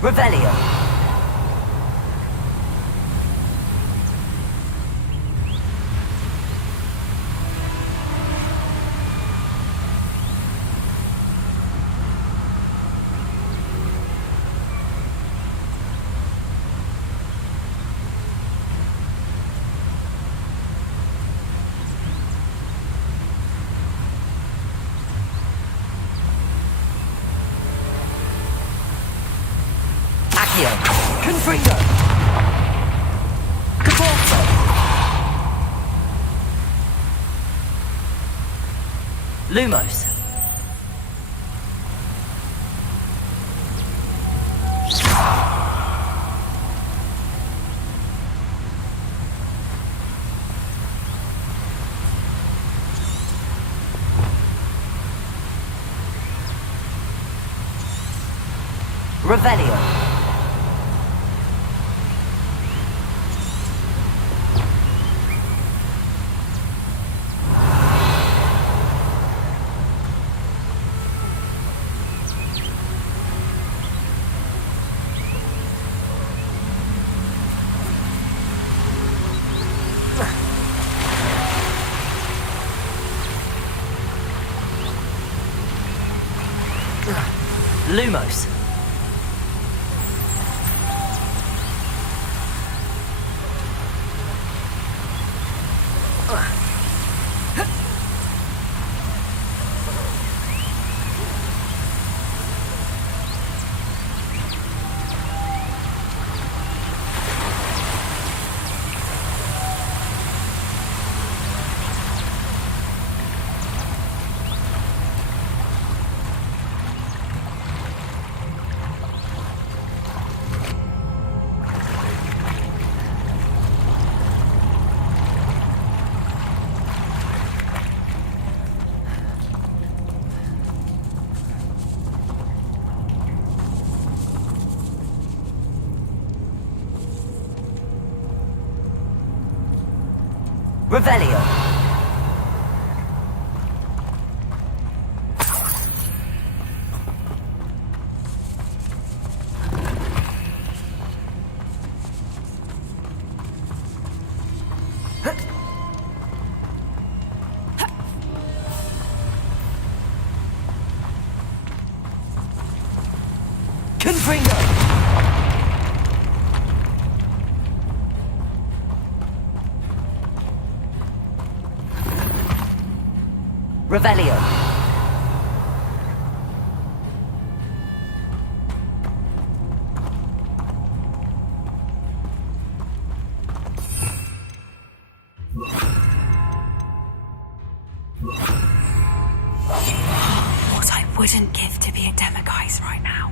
Revelio. Confringo! Caporto! Lumos! Revelio! Lumos. Revelio. Confringo. Revelio. What I wouldn't give to be a Demiguise right now.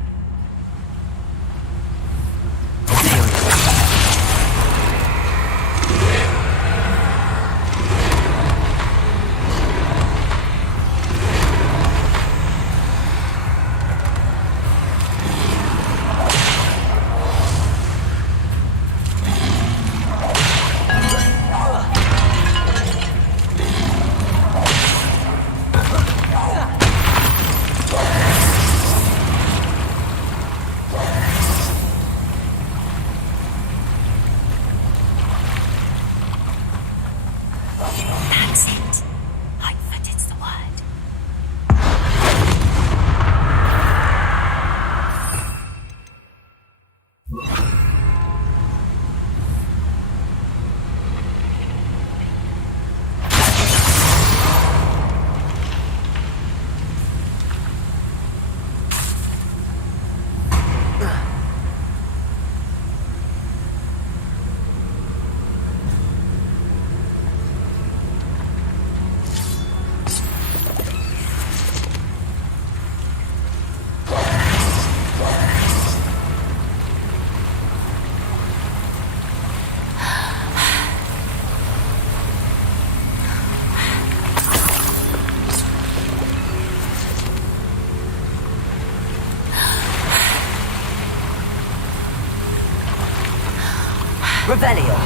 Revelio.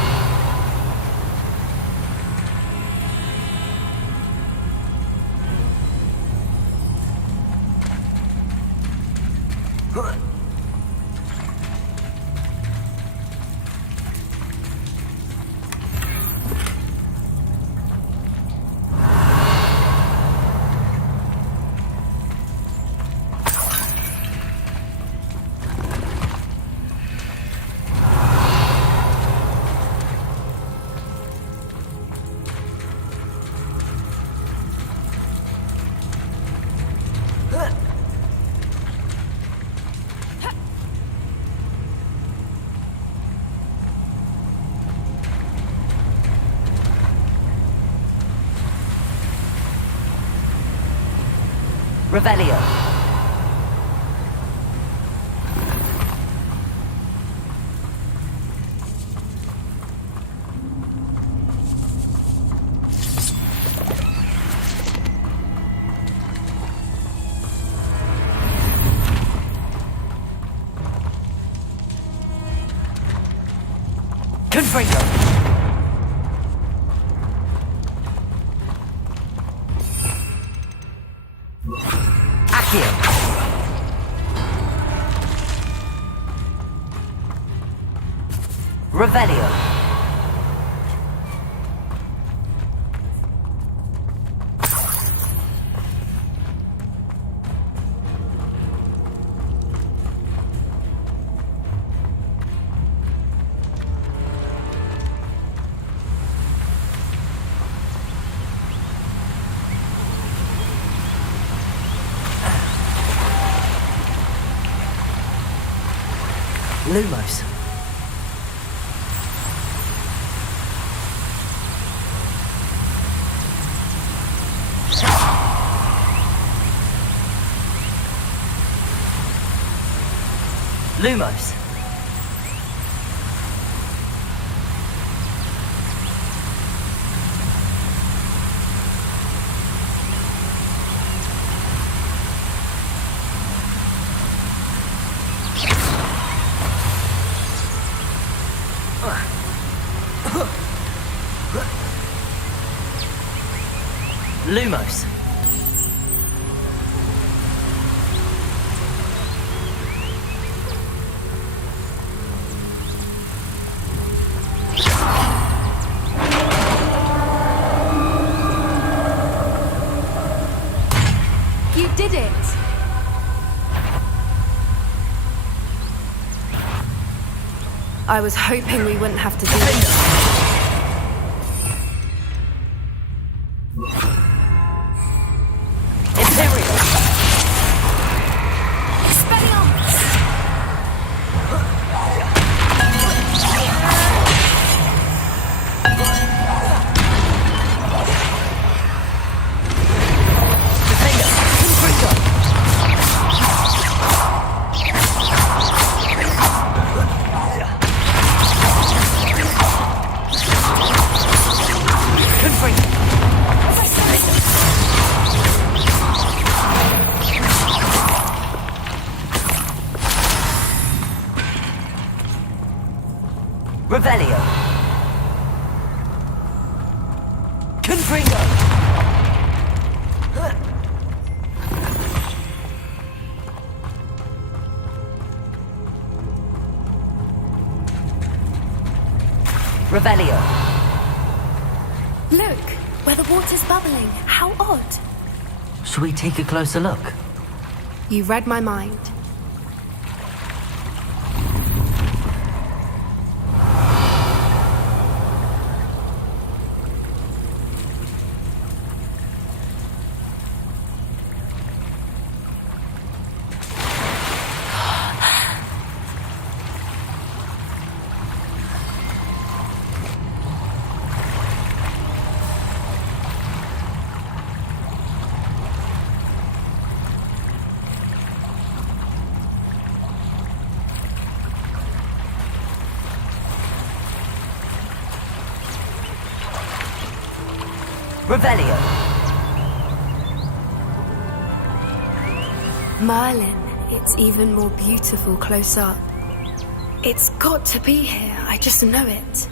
Revelio. Confringo. Revelio. Lumos. Lumos. Lumos. You did it! I was hoping we wouldn't have to do this. Revelio. Confringo. Revelio. Look, where the water's bubbling. How odd. Shall we take a closer look? You read my mind. Revelio. Merlin, it's even more beautiful close up. It's got to be here. I just know it.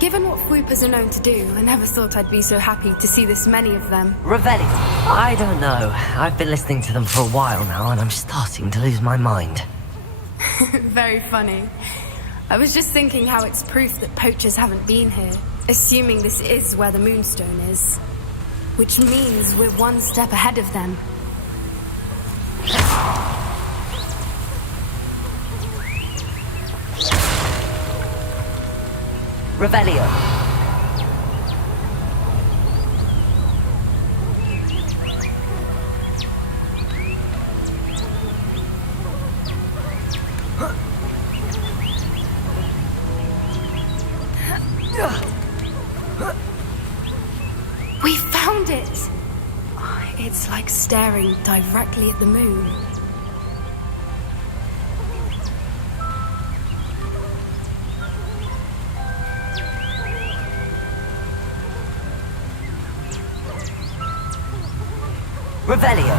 Given what swoopers are known to do, I never thought I'd be so happy to see this many of them. Revelli? I don't know. I've been listening to them for a while now, and I'm starting to lose my mind. Very funny. I was just thinking how it's proof that poachers haven't been here, assuming this is where the Moonstone is. Which means we're one step ahead of them. Revelio. We found it! It's like staring directly at the moon. Revelio.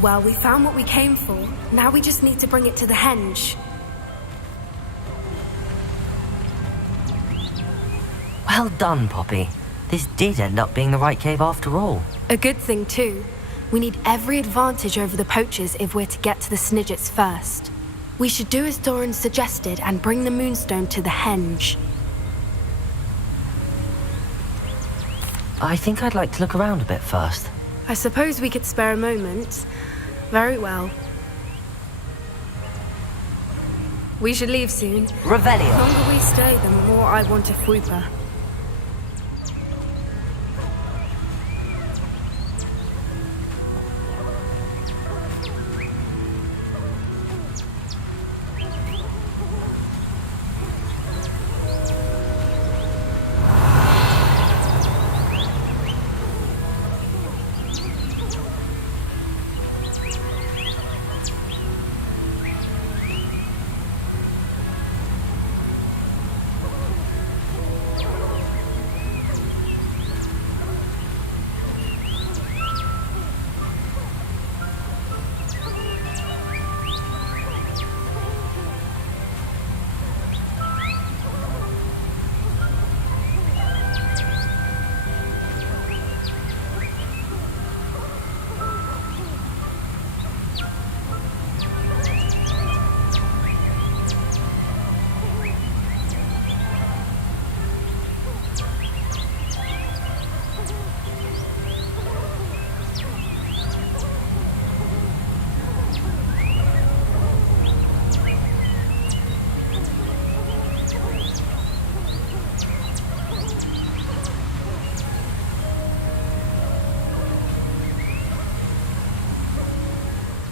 Well, we found what we came for. Now we just need to bring it to the henge. Well done, Poppy. This did end up being the right cave after all. A good thing, too. We need every advantage over the poachers if we're to get to the Snidgets first. We should do as Doran suggested and bring the Moonstone to the henge. I think I'd like to look around a bit first. I suppose we could spare a moment. Very well. We should leave soon. Revelio. The longer we stay, the more I want a fwooper.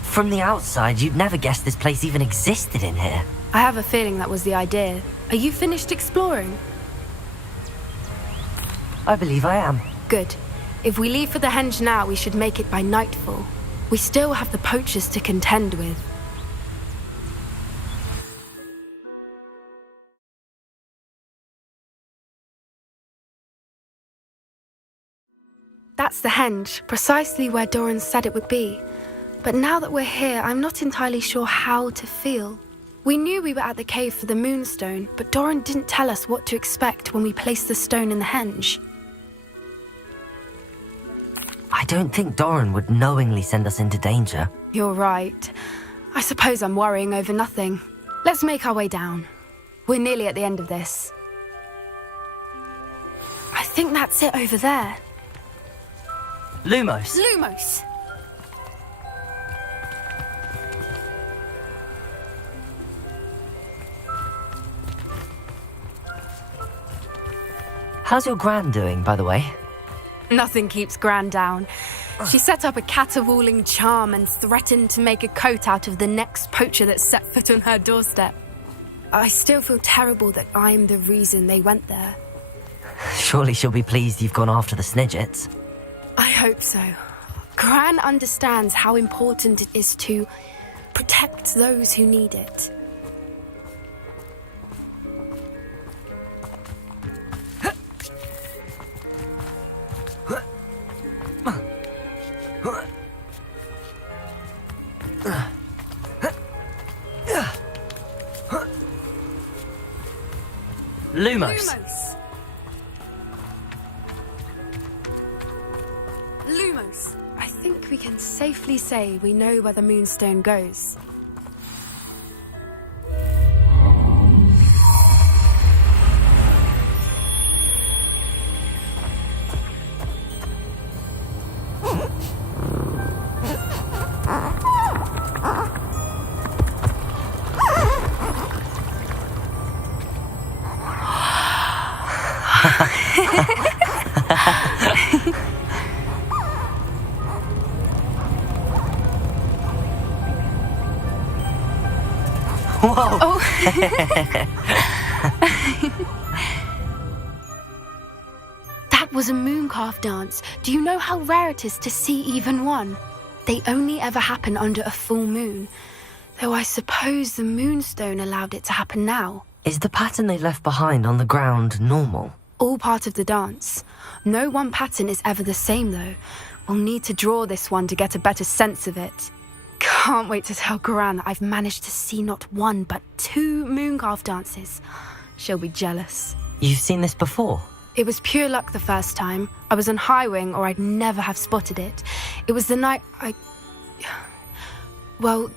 From the outside, you'd never guess this place even existed in here. I have a feeling that was the idea. Are you finished exploring? I believe I am. Good. If we leave for the henge now, we should make it by nightfall. We still have the poachers to contend with. That's the henge, precisely where Doran said it would be. But now that we're here, I'm not entirely sure how to feel. We knew we were at the cave for the Moonstone, but Doran didn't tell us what to expect when we placed the stone in the henge. I don't think Doran would knowingly send us into danger. You're right. I suppose I'm worrying over nothing. Let's make our way down. We're nearly at the end of this. I think that's it over there. Lumos! Lumos! How's your gran doing, by the way? Nothing keeps Gran down. She set up a caterwauling charm and threatened to make a coat out of the next poacher that set foot on her doorstep. I still feel terrible that I'm the reason they went there. Surely she'll be pleased you've gone after the Snidgets. I hope so. Gran understands how important it is to protect those who need it. Lumos. Lumos. I think we can safely say we know where the moonstone goes. Whoa! Oh. That was a mooncalf dance. Do you know how rare it is to see even one? They only ever happen under a full moon. Though I suppose the moonstone allowed it to happen now. Is the pattern they left behind on the ground normal? All part of the dance. No one pattern is ever the same though. We'll need to draw this one to get a better sense of it. Can't wait to tell Gran I've managed to see not one but 2 mooncalf dances. She'll be jealous. You've seen this before? It was pure luck the first time. I was on High Wing or I'd never have spotted it. It was the night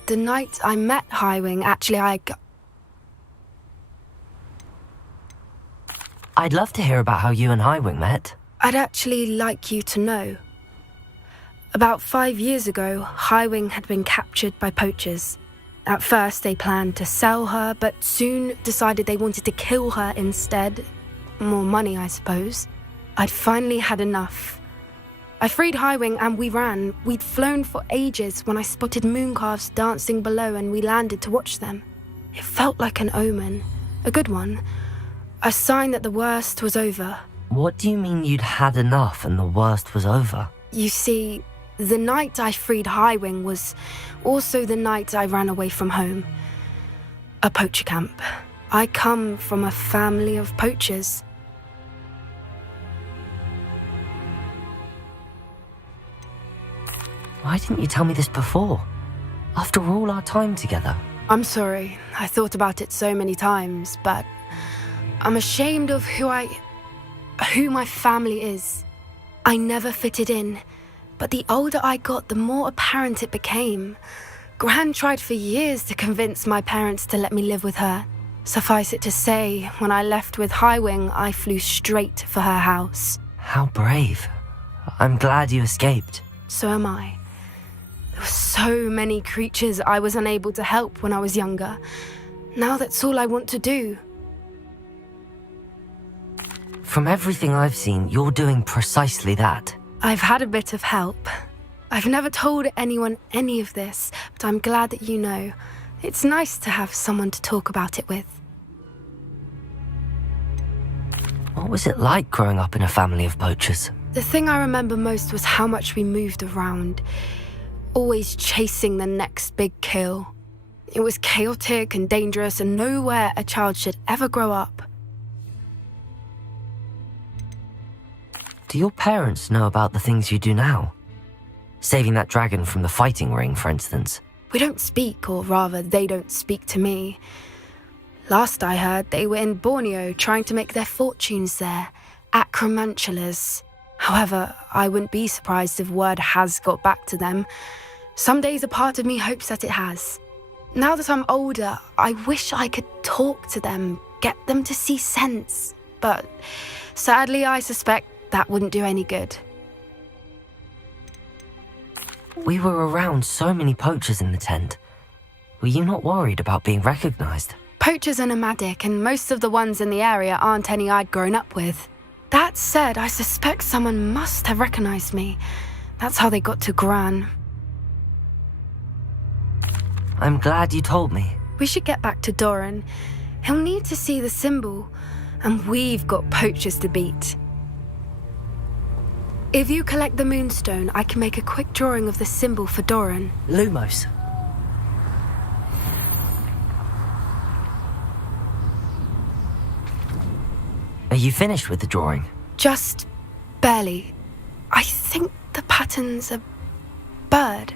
the night I met High Wing, actually I'd love to hear about how you and High Wing met. I'd actually like you to know. About 5 years ago, High Wing had been captured by poachers. At first, they planned to sell her, but soon decided they wanted to kill her instead. More money, I suppose. I'd finally had enough. I freed High Wing and we ran. We'd flown for ages when I spotted mooncalves dancing below and we landed to watch them. It felt like an omen. A good one. A sign that the worst was over. What do you mean you'd had enough and the worst was over? You see, the night I freed High Wing was also the night I ran away from home. A poacher camp. I come from a family of poachers. Why didn't you tell me this before? After all our time together. I'm sorry. I thought about it so many times, but I'm ashamed of who my family is. I never fitted in, but the older I got, the more apparent it became. Gran tried for years to convince my parents to let me live with her. Suffice it to say, when I left with High Wing, I flew straight for her house. How brave. I'm glad you escaped. So am I. There were so many creatures I was unable to help when I was younger. Now that's all I want to do. From everything I've seen, you're doing precisely that. I've had a bit of help. I've never told anyone any of this, but I'm glad that you know. It's nice to have someone to talk about it with. What was it like growing up in a family of poachers? The thing I remember most was how much we moved around, always chasing the next big kill. It was chaotic and dangerous and nowhere a child should ever grow up. Do your parents know about the things you do now? Saving that dragon from the fighting ring, for instance. We don't speak, or rather, they don't speak to me. Last I heard, they were in Borneo trying to make their fortunes there, acromantulas. However, I wouldn't be surprised if word has got back to them. Some days a part of me hopes that it has. Now that I'm older, I wish I could talk to them, get them to see sense. But sadly, I suspect that wouldn't do any good. We were around so many poachers in the tent. Were you not worried about being recognized? Poachers are nomadic, and most of the ones in the area aren't any I'd grown up with. That said, I suspect someone must have recognized me. That's how they got to Gran. I'm glad you told me. We should get back to Doran. He'll need to see the symbol, and we've got poachers to beat. If you collect the moonstone, I can make a quick drawing of the symbol for Doran. Lumos. Are you finished with the drawing? Just barely. I think the pattern's a bird.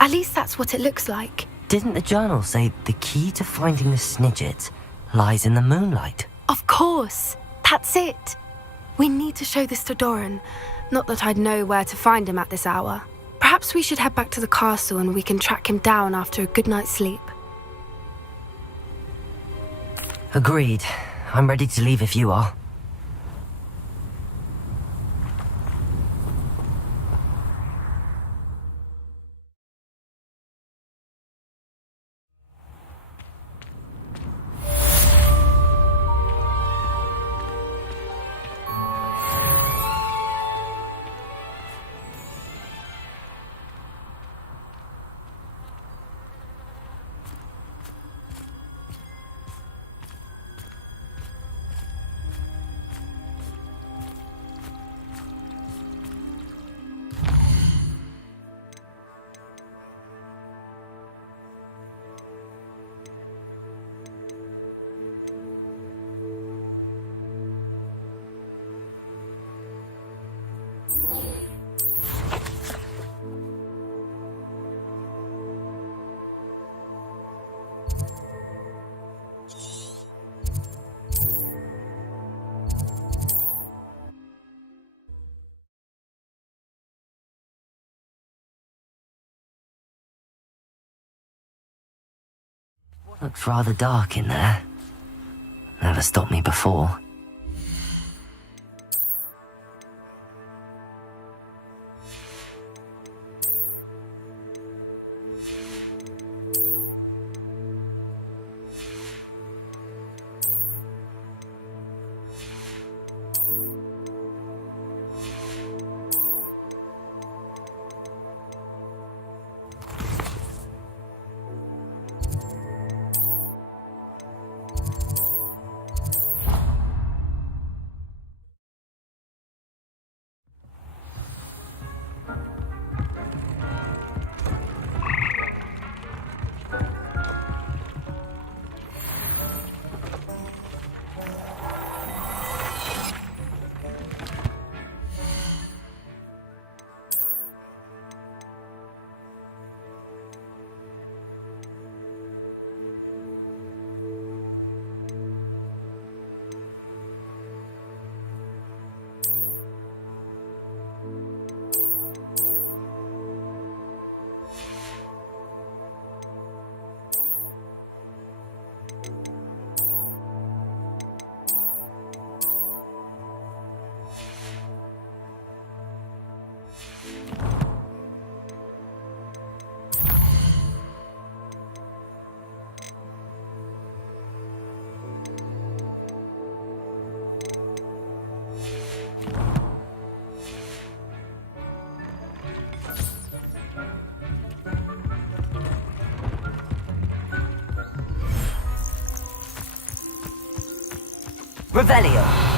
At least that's what it looks like. Didn't the journal say the key to finding the Snidget lies in the moonlight? Of course. That's it. We need to show this to Doran. Not that I'd know where to find him at this hour. Perhaps we should head back to the castle and we can track him down after a good night's sleep. Agreed. I'm ready to leave if you are. Looks rather dark in there. Never stopped me before. Revelio.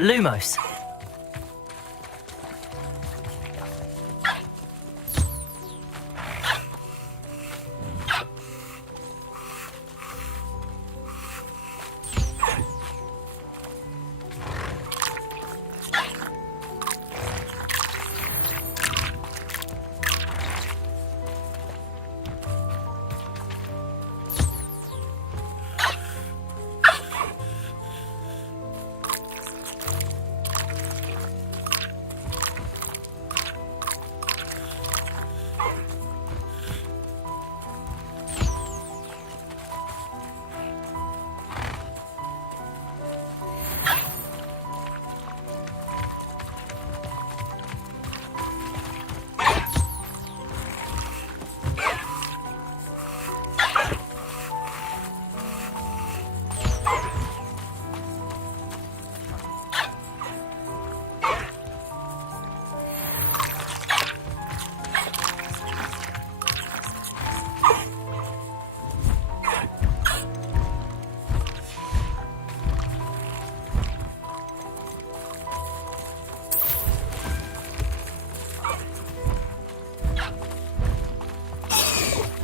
Lumos.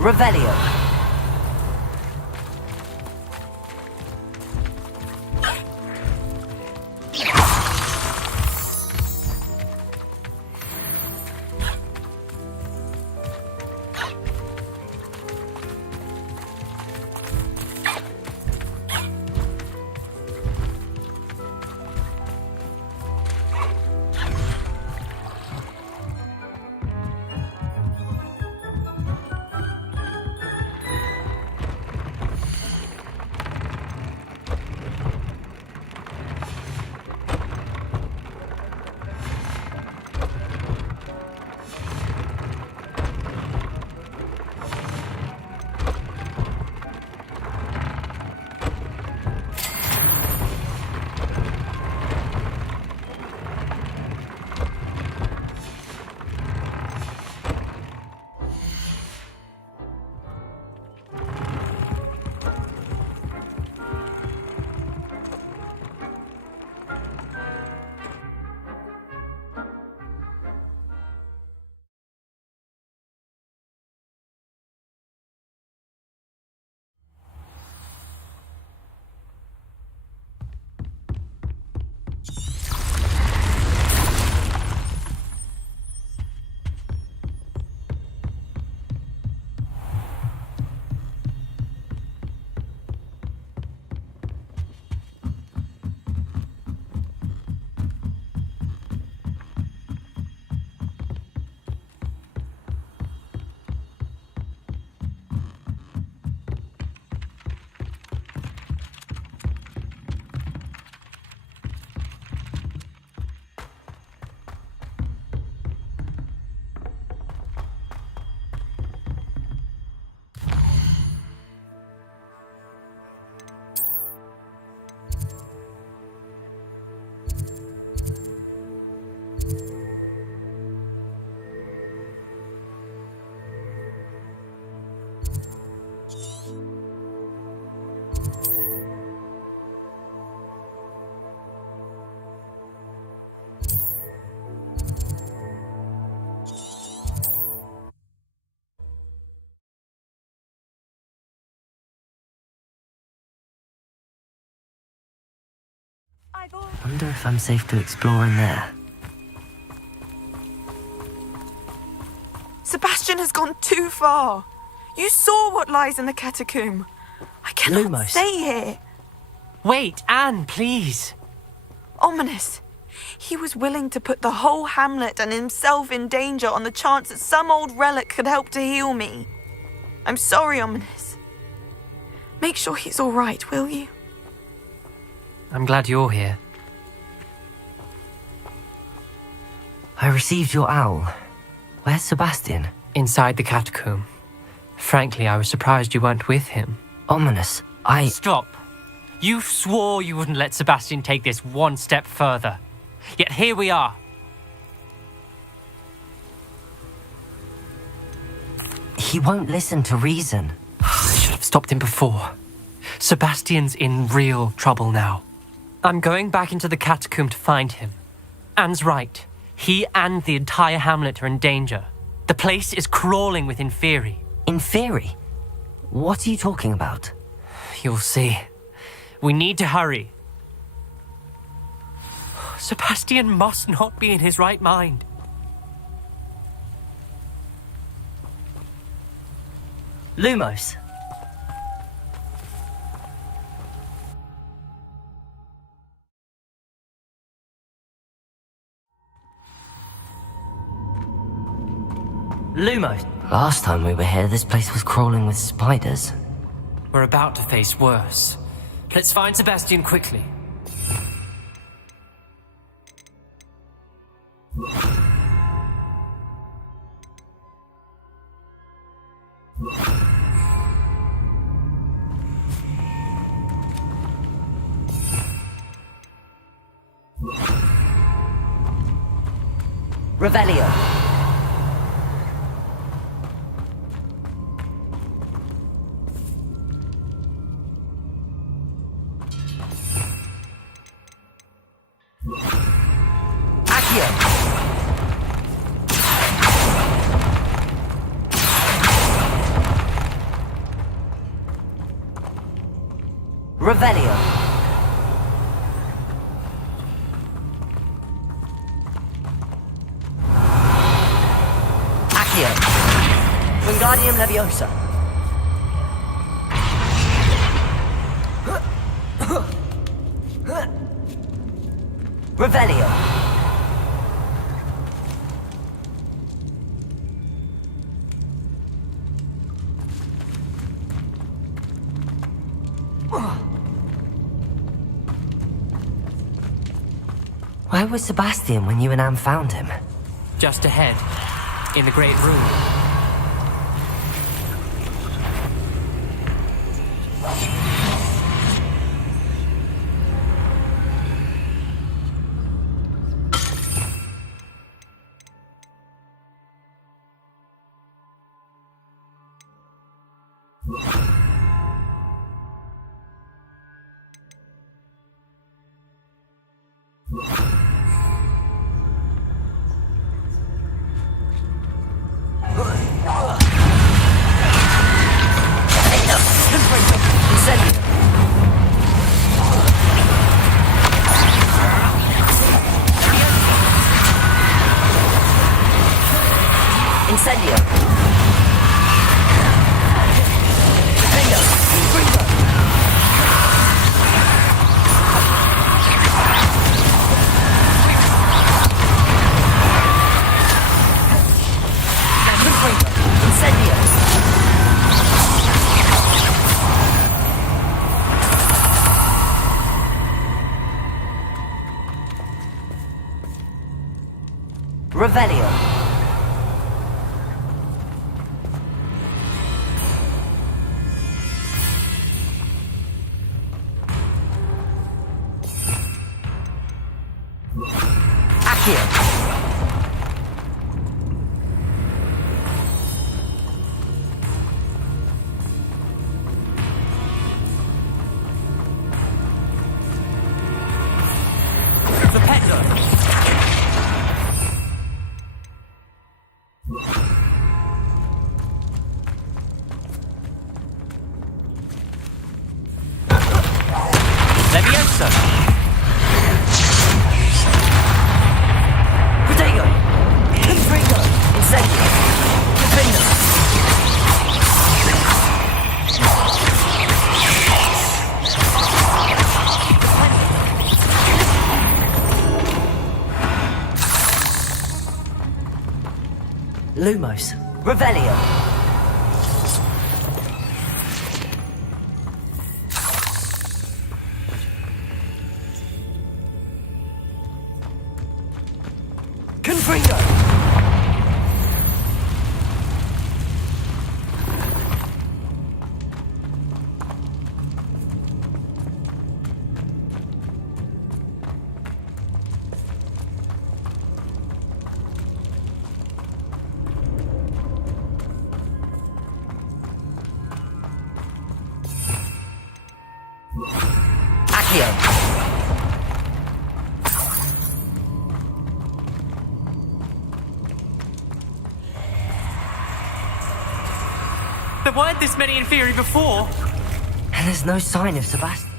Revelio. Wonder if I'm safe to explore in there. Sebastian has gone too far. You saw what lies in the catacomb. I cannot Lumos. stay here. Wait, Anne, please. Ominous. He was willing to put the whole hamlet and himself in danger on the chance that some old relic could help to heal me. I'm sorry, Ominous. Make sure he's all right, will you? I'm glad you're here. I received your owl. Where's Sebastian? Inside the catacomb. Frankly, I was surprised you weren't with him. Ominous, Stop. You swore you wouldn't let Sebastian take this one step further. Yet here we are. He won't listen to reason. I should have stopped him before. Sebastian's in real trouble now. I'm going back into the catacomb to find him. Anne's right. He and the entire hamlet are in danger. The place is crawling with Inferi. Inferi? What are you talking about? You'll see. We need to hurry. Sebastian must not be in his right mind. Lumos. Lumos. Last time we were here, this place was crawling with spiders. We're about to face worse. Let's find Sebastian quickly. Revelio. Accio. Revelio. Accio. Wingardium Leviosa. Revelio. Where was Sebastian when you and Anne found him? Just ahead, in the Great Room. Incendio. Revelio. Accio. Leviosa. Protego. Confringo. Incendio. Confringo. Lumos. Revelio. Confringo. Accio. There weren't this many inferi before. And there's no sign of Sebastian.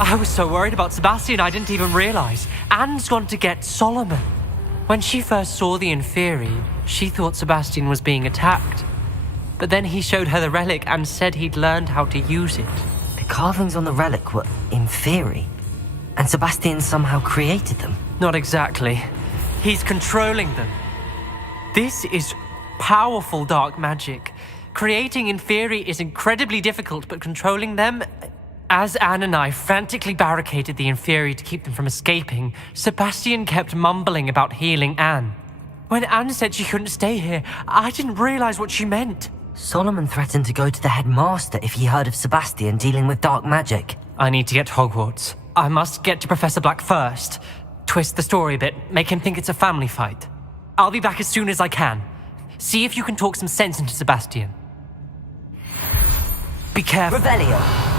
I was so worried about Sebastian I didn't even realize. Anne's gone to get Solomon. When she first saw the inferi, she thought Sebastian was being attacked. But then he showed her the relic and said he'd learned how to use it. The carvings on the relic were inferi, and Sebastian somehow created them. Not exactly. He's controlling them. This is powerful dark magic. Creating inferi is incredibly difficult, but controlling them... As Anne and I frantically barricaded the inferi to keep them from escaping, Sebastian kept mumbling about healing Anne. When Anne said she couldn't stay here, I didn't realize what she meant. Solomon threatened to go to the headmaster if he heard of Sebastian dealing with dark magic. I need to get to Hogwarts. I must get to Professor Black first. Twist the story a bit, make him think it's a family fight. I'll be back as soon as I can. See if you can talk some sense into Sebastian. Be careful. Revelio.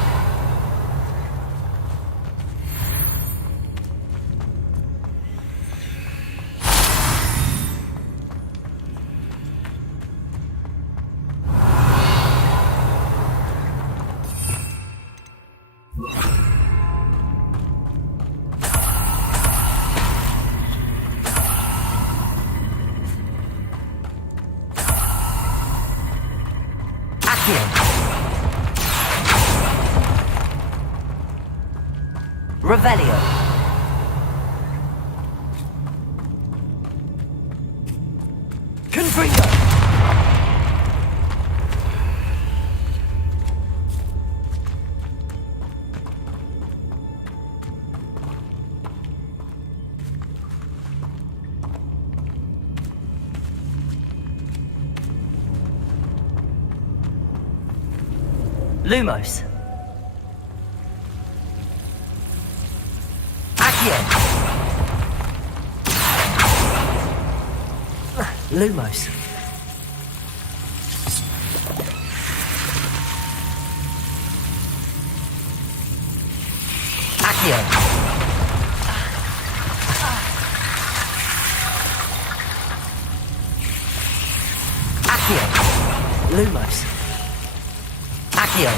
Revelio. Confringo. Lumos. Lumos. Accio. Accio. Lumos. Accio.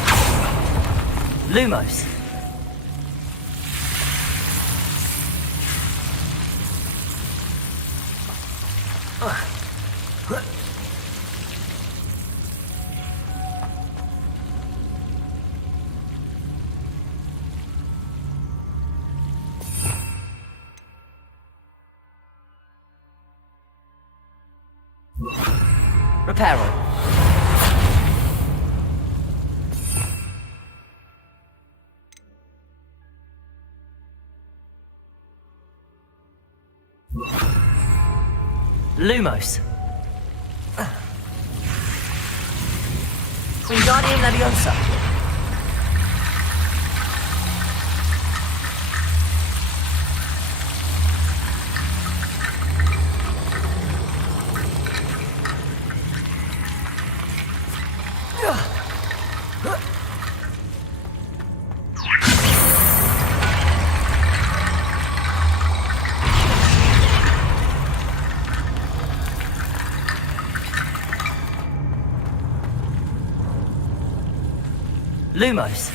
Lumos. Reparo. Lumos. Wingardium Leviosa. Lumos.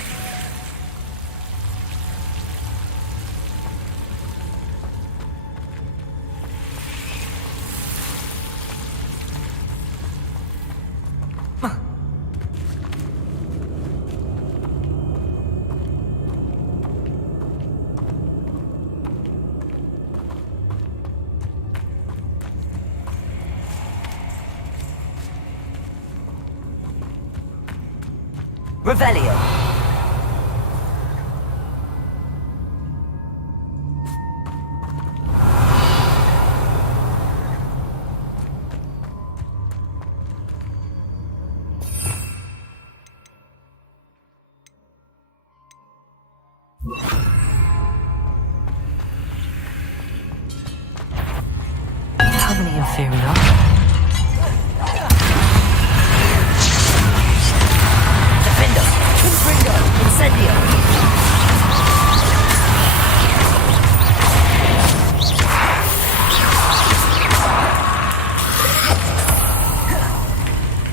Revelio. How many inferior? Incendio!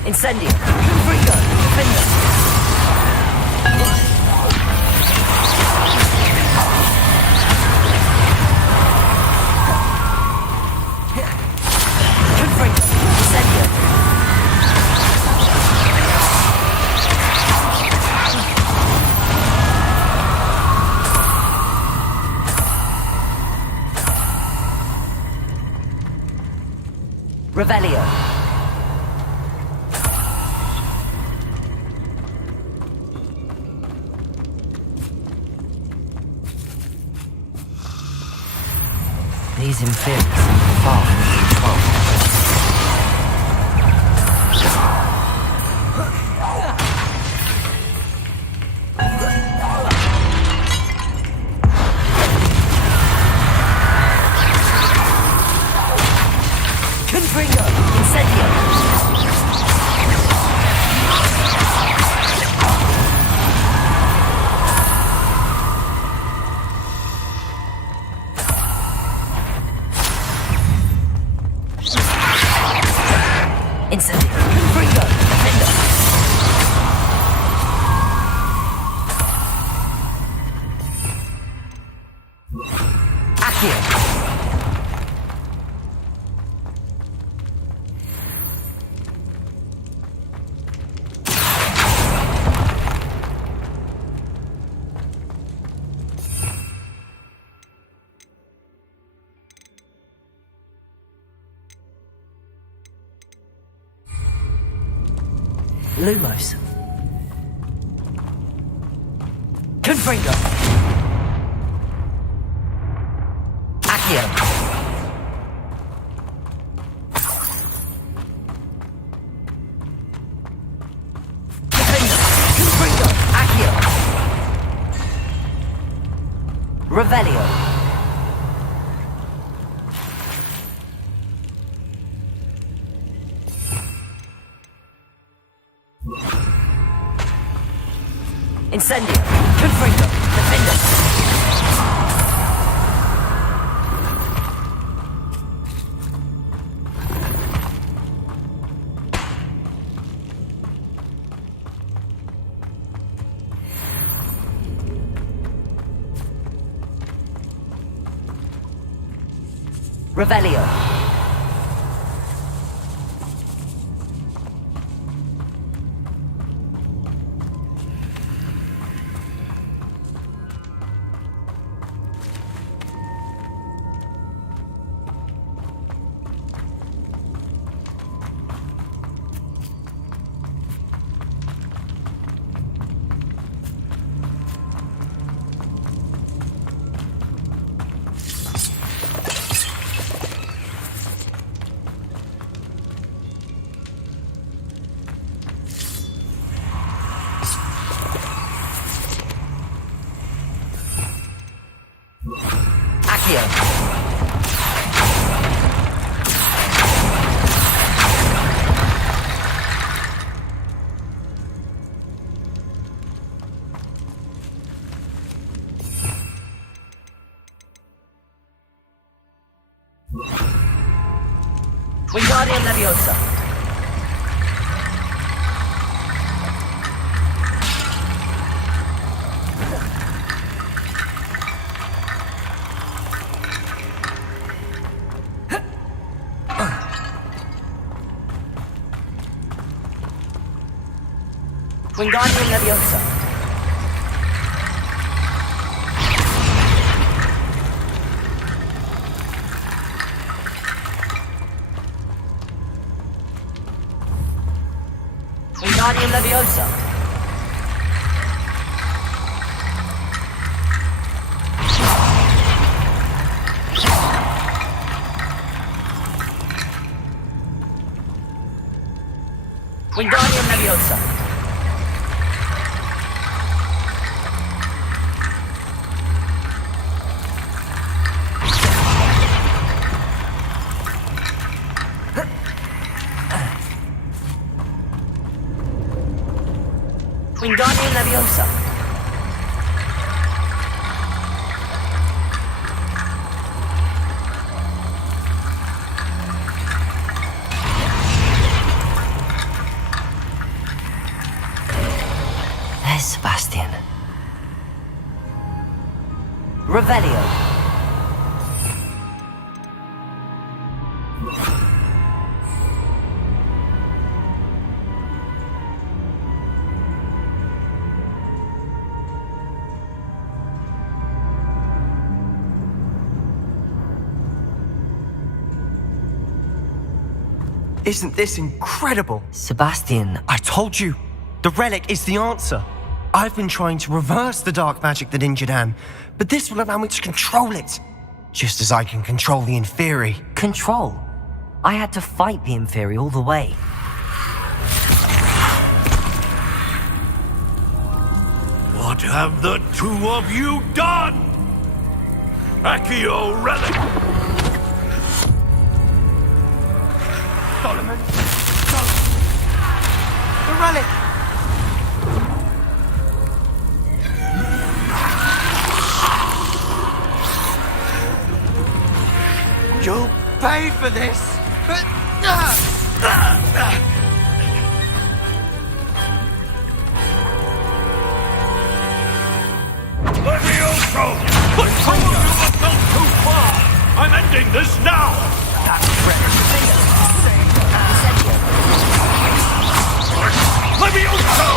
Incendio! Confringo! Defender! Confringo! Incendio! Revelio. These inferiors are far from control. Confringo! Incendio! Incendio! Confringo! Defender! Accio! Lumos. Confringo. Accio. Defender. Confringo. Accio. Revelio. Incendio! Confringo! Defender! Revelio! Incendio. Wingardium Leviosa. Wingardium Leviosa. Wingardium Leviosa. Wingardium Leviosa. Wingardium Leviosa. There's Sebastian. Revelio. Isn't this incredible? Sebastian, I told you, the relic is the answer. I've been trying to reverse the dark magic that injured Anne, but this will allow me to control it. Just as I can control the Inferi. Control? I had to fight the Inferi all the way. What have the two of you done? Accio relic! Solomon! The relic! You'll pay for this! Levioso! The two of you have gone too far! I'm ending this now! Levioso!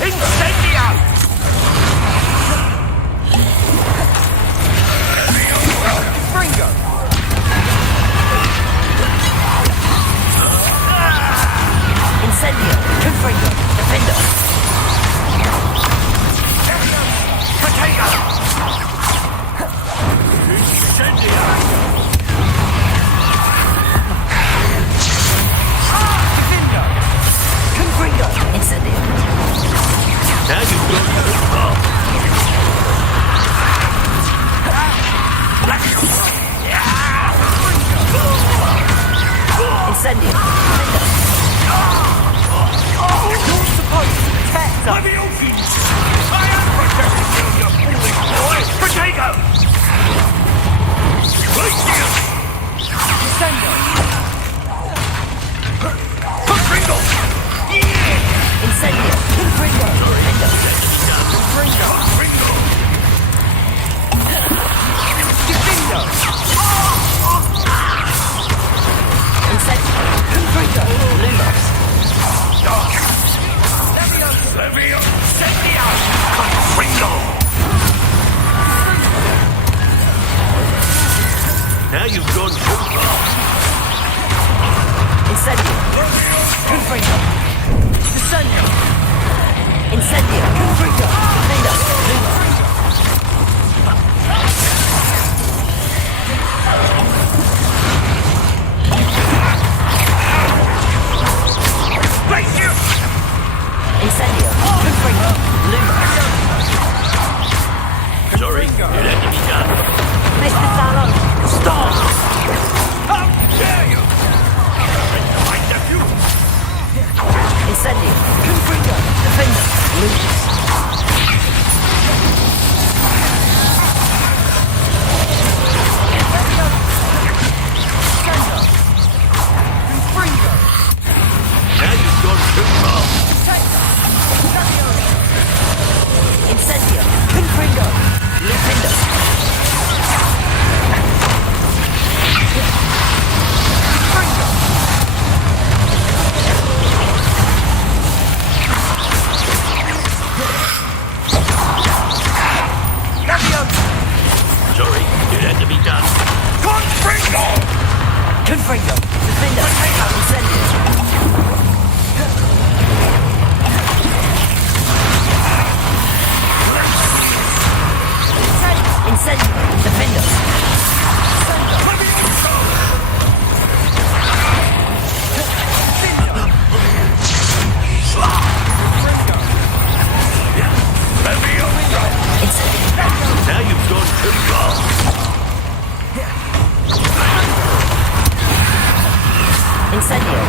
Incendio! Fringo! Incendio. Confringo. Defender. Potato! Incendio! Confringo. Incendio. Now you've got too far. Incendio. You're supposed to protect us! Leviosi! I am protecting you, you foolish boy! Potato! Glacier! Incendio! Confringo! Incendio. Confringo. Defender. Fringo! Confringo! Defendo! Incendio. Confringo. Lumos. Levio! Incendio! Confringo! Now you've gone too far. Incendio. Confringo. Incendio. Incendio. Confringo. Defender. Lumos. Glacier! Incendio. Confringo. Lumos. Sorry, it Incendio.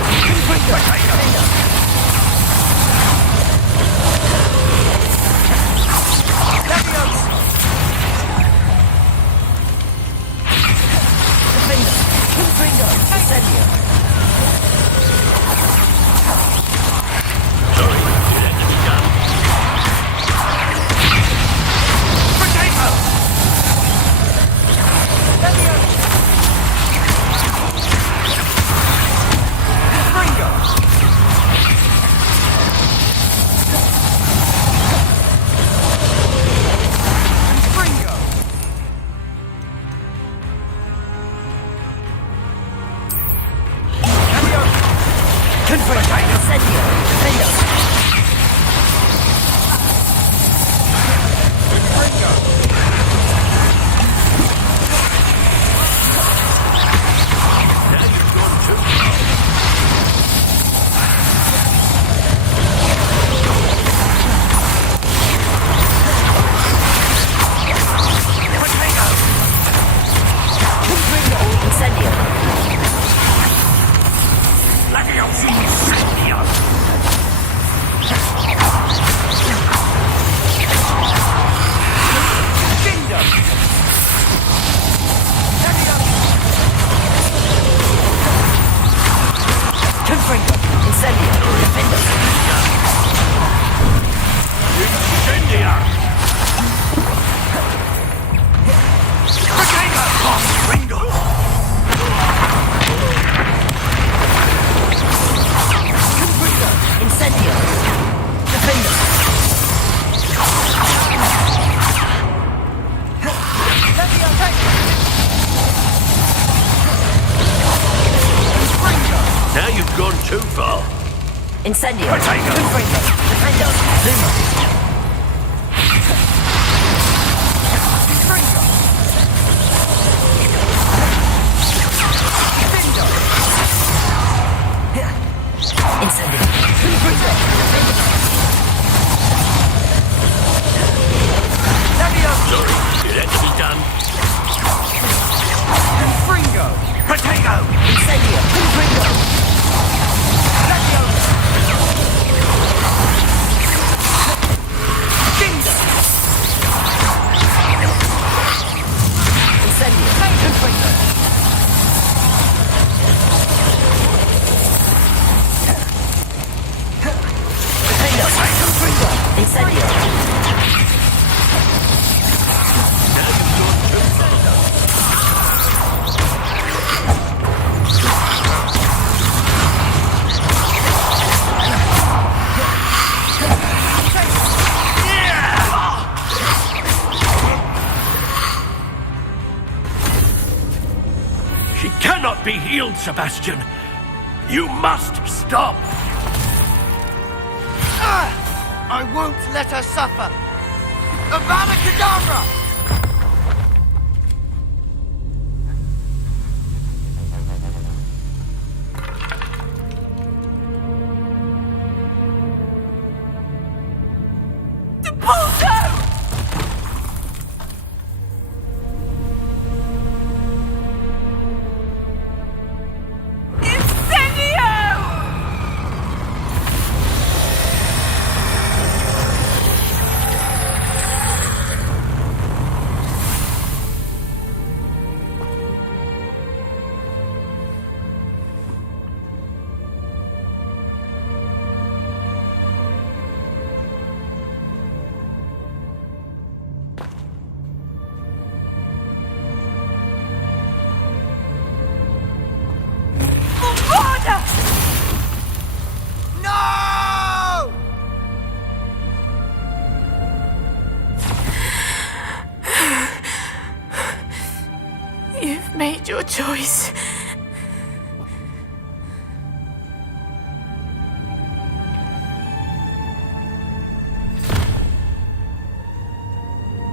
Incendio. Confringo. Defendo. Luma. Confringo. Defendo. Incendio. Confringo. Defendo. Sorry, it had to be done. Confringo. Potato. Incendio. Confringo. She cannot be healed, Sebastian. You must stop. I won't let her suffer. Avada Kedavra! Made your choice.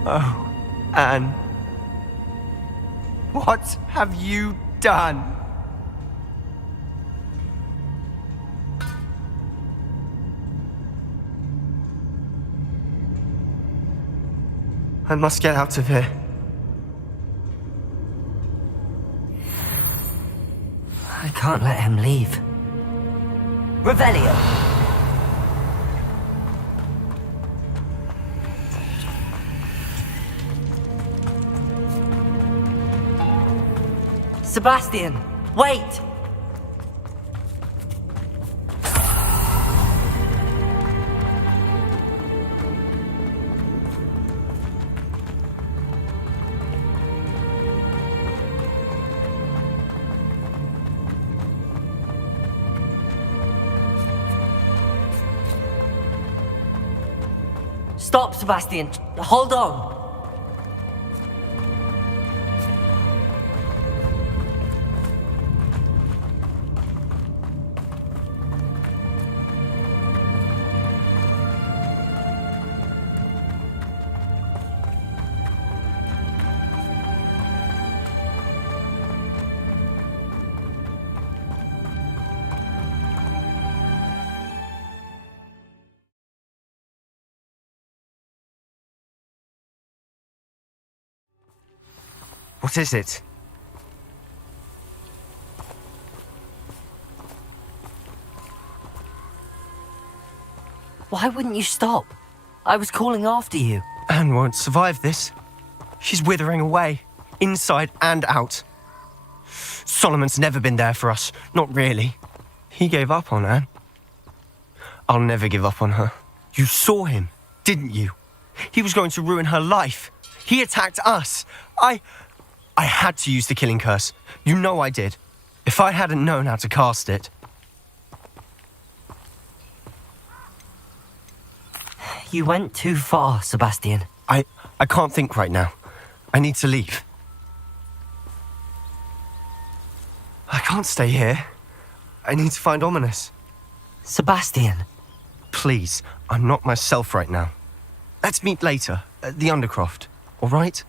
Oh, Anne. What have you done? I must get out of here. I can't let him leave. Revelio. Sebastian, wait! Stop, Sebastian. Hold on. What is it? Why wouldn't you stop? I was calling after you. Anne won't survive this. She's withering away, inside and out. Solomon's never been there for us, not really. He gave up on Anne. I'll never give up on her. You saw him, didn't you? He was going to ruin her life. He attacked us. I had to use the killing curse. You know I did. If I hadn't known how to cast it... You went too far, Sebastian. I can't think right now. I need to leave. I can't stay here. I need to find Ominous. Sebastian. Please, I'm not myself right now. Let's meet later, at the Undercroft, all right?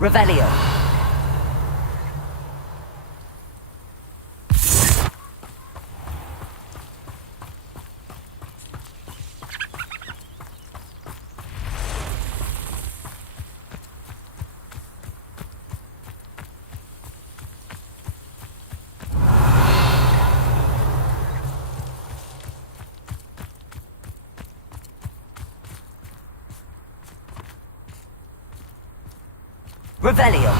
Revelio. Revelio.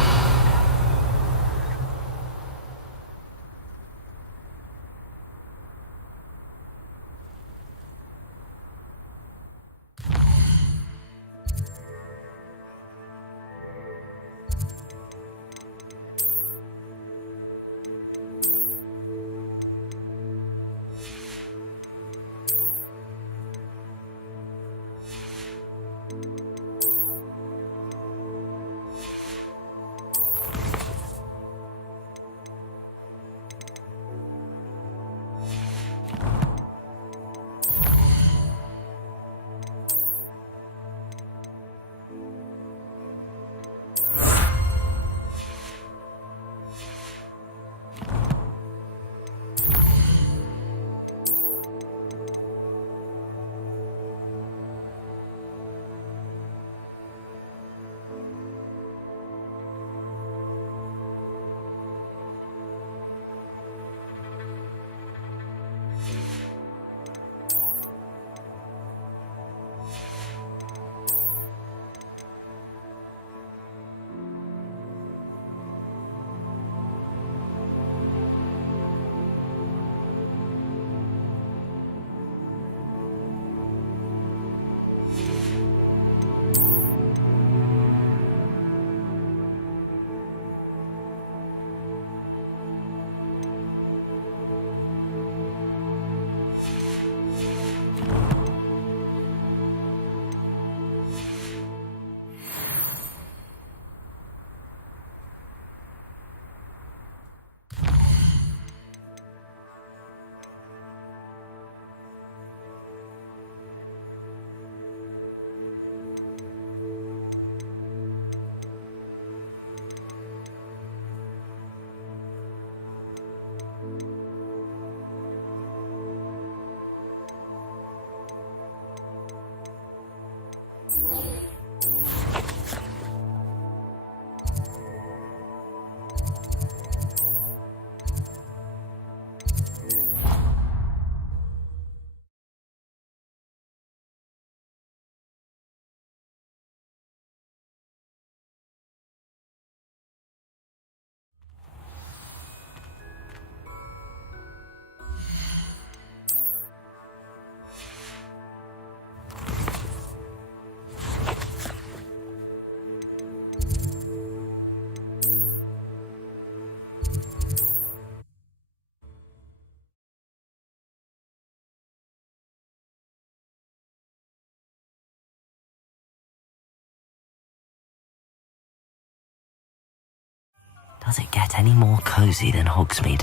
Does it get any more cozy than Hogsmeade?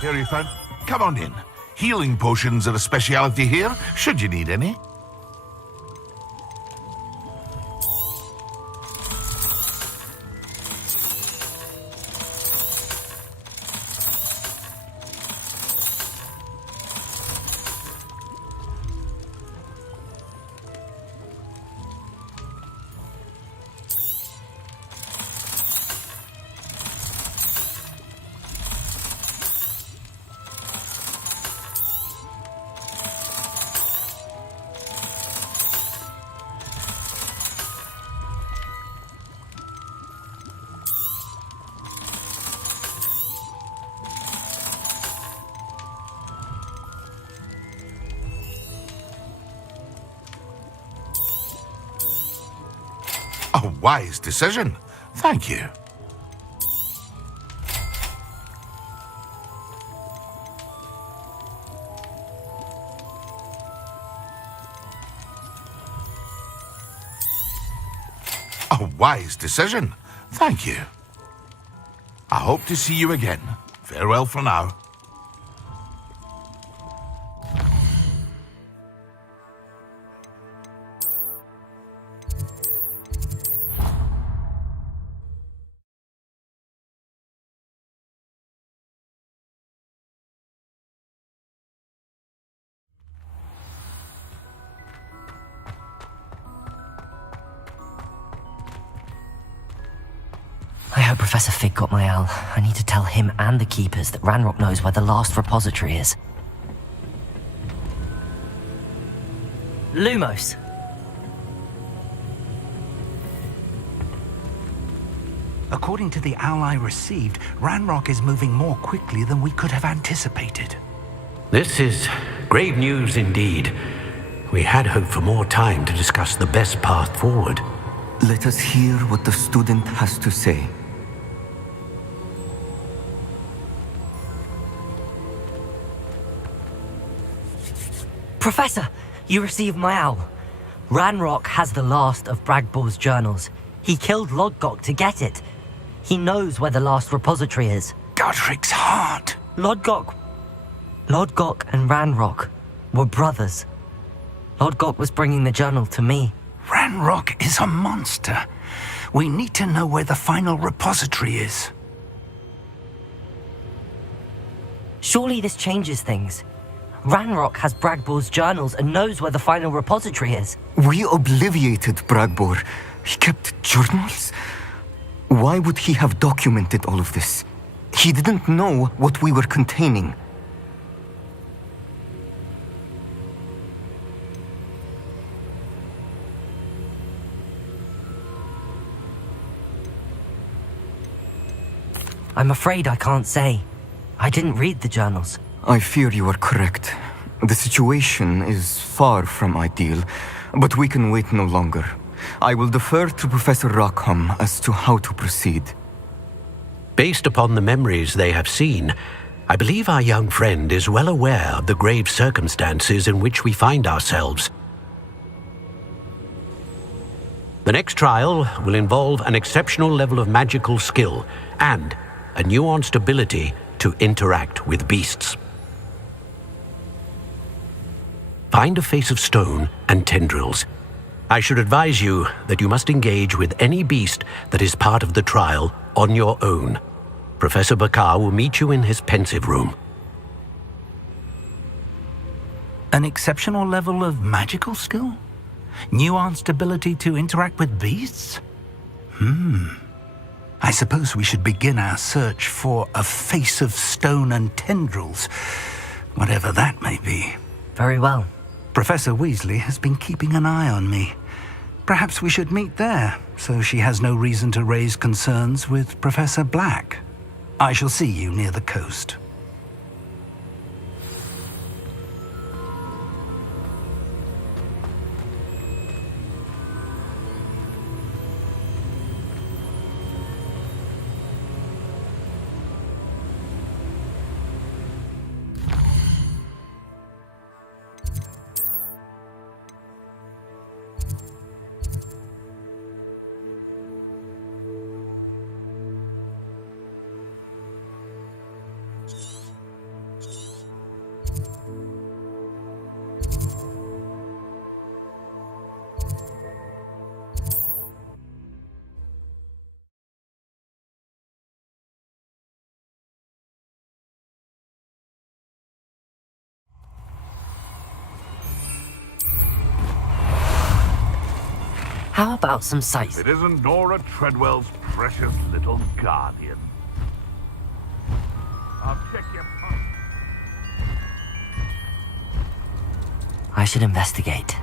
Here, Ethan. Come on in. Healing potions are a speciality here, should you need any. A wise decision. Thank you. A wise decision. Thank you. I hope to see you again. Farewell for now. I hope Professor Fig got my owl. I need to tell him and the Keepers that Ranrock knows where the last repository is. Lumos! According to the owl I received, Ranrock is moving more quickly than we could have anticipated. This is grave news indeed. We had hoped for more time to discuss the best path forward. Let us hear what the student has to say. Professor, you received my owl. Ranrock has the last of Bragbor's journals. He killed Lodgok to get it. He knows where the last repository is. Godric's heart. Lodgok and Ranrock were brothers. Lodgok was bringing the journal to me. Ranrock is a monster. We need to know where the final repository is. Surely this changes things. Ranrock has Bragbor's journals and knows where the final repository is. We obliviated Bragbor. He kept journals? Why would he have documented all of this? He didn't know what we were containing. I'm afraid I can't say. I didn't read the journals. I fear you are correct. The situation is far from ideal, but we can wait no longer. I will defer to Professor Rockham as to how to proceed. Based upon the memories they have seen, I believe our young friend is well aware of the grave circumstances in which we find ourselves. The next trial will involve an exceptional level of magical skill and a nuanced ability to interact with beasts. Find a face of stone and tendrils. I should advise you that you must engage with any beast that is part of the trial on your own. Professor Bakar will meet you in his pensive room. An exceptional level of magical skill? Nuanced ability to interact with beasts? I suppose we should begin our search for a face of stone and tendrils, whatever that may be. Very well. Professor Weasley has been keeping an eye on me. Perhaps we should meet there, so she has no reason to raise concerns with Professor Black. I shall see you near the coast. How about some sights? It isn't Nora Treadwell's precious little guardian. I'll check your pulse. I should investigate.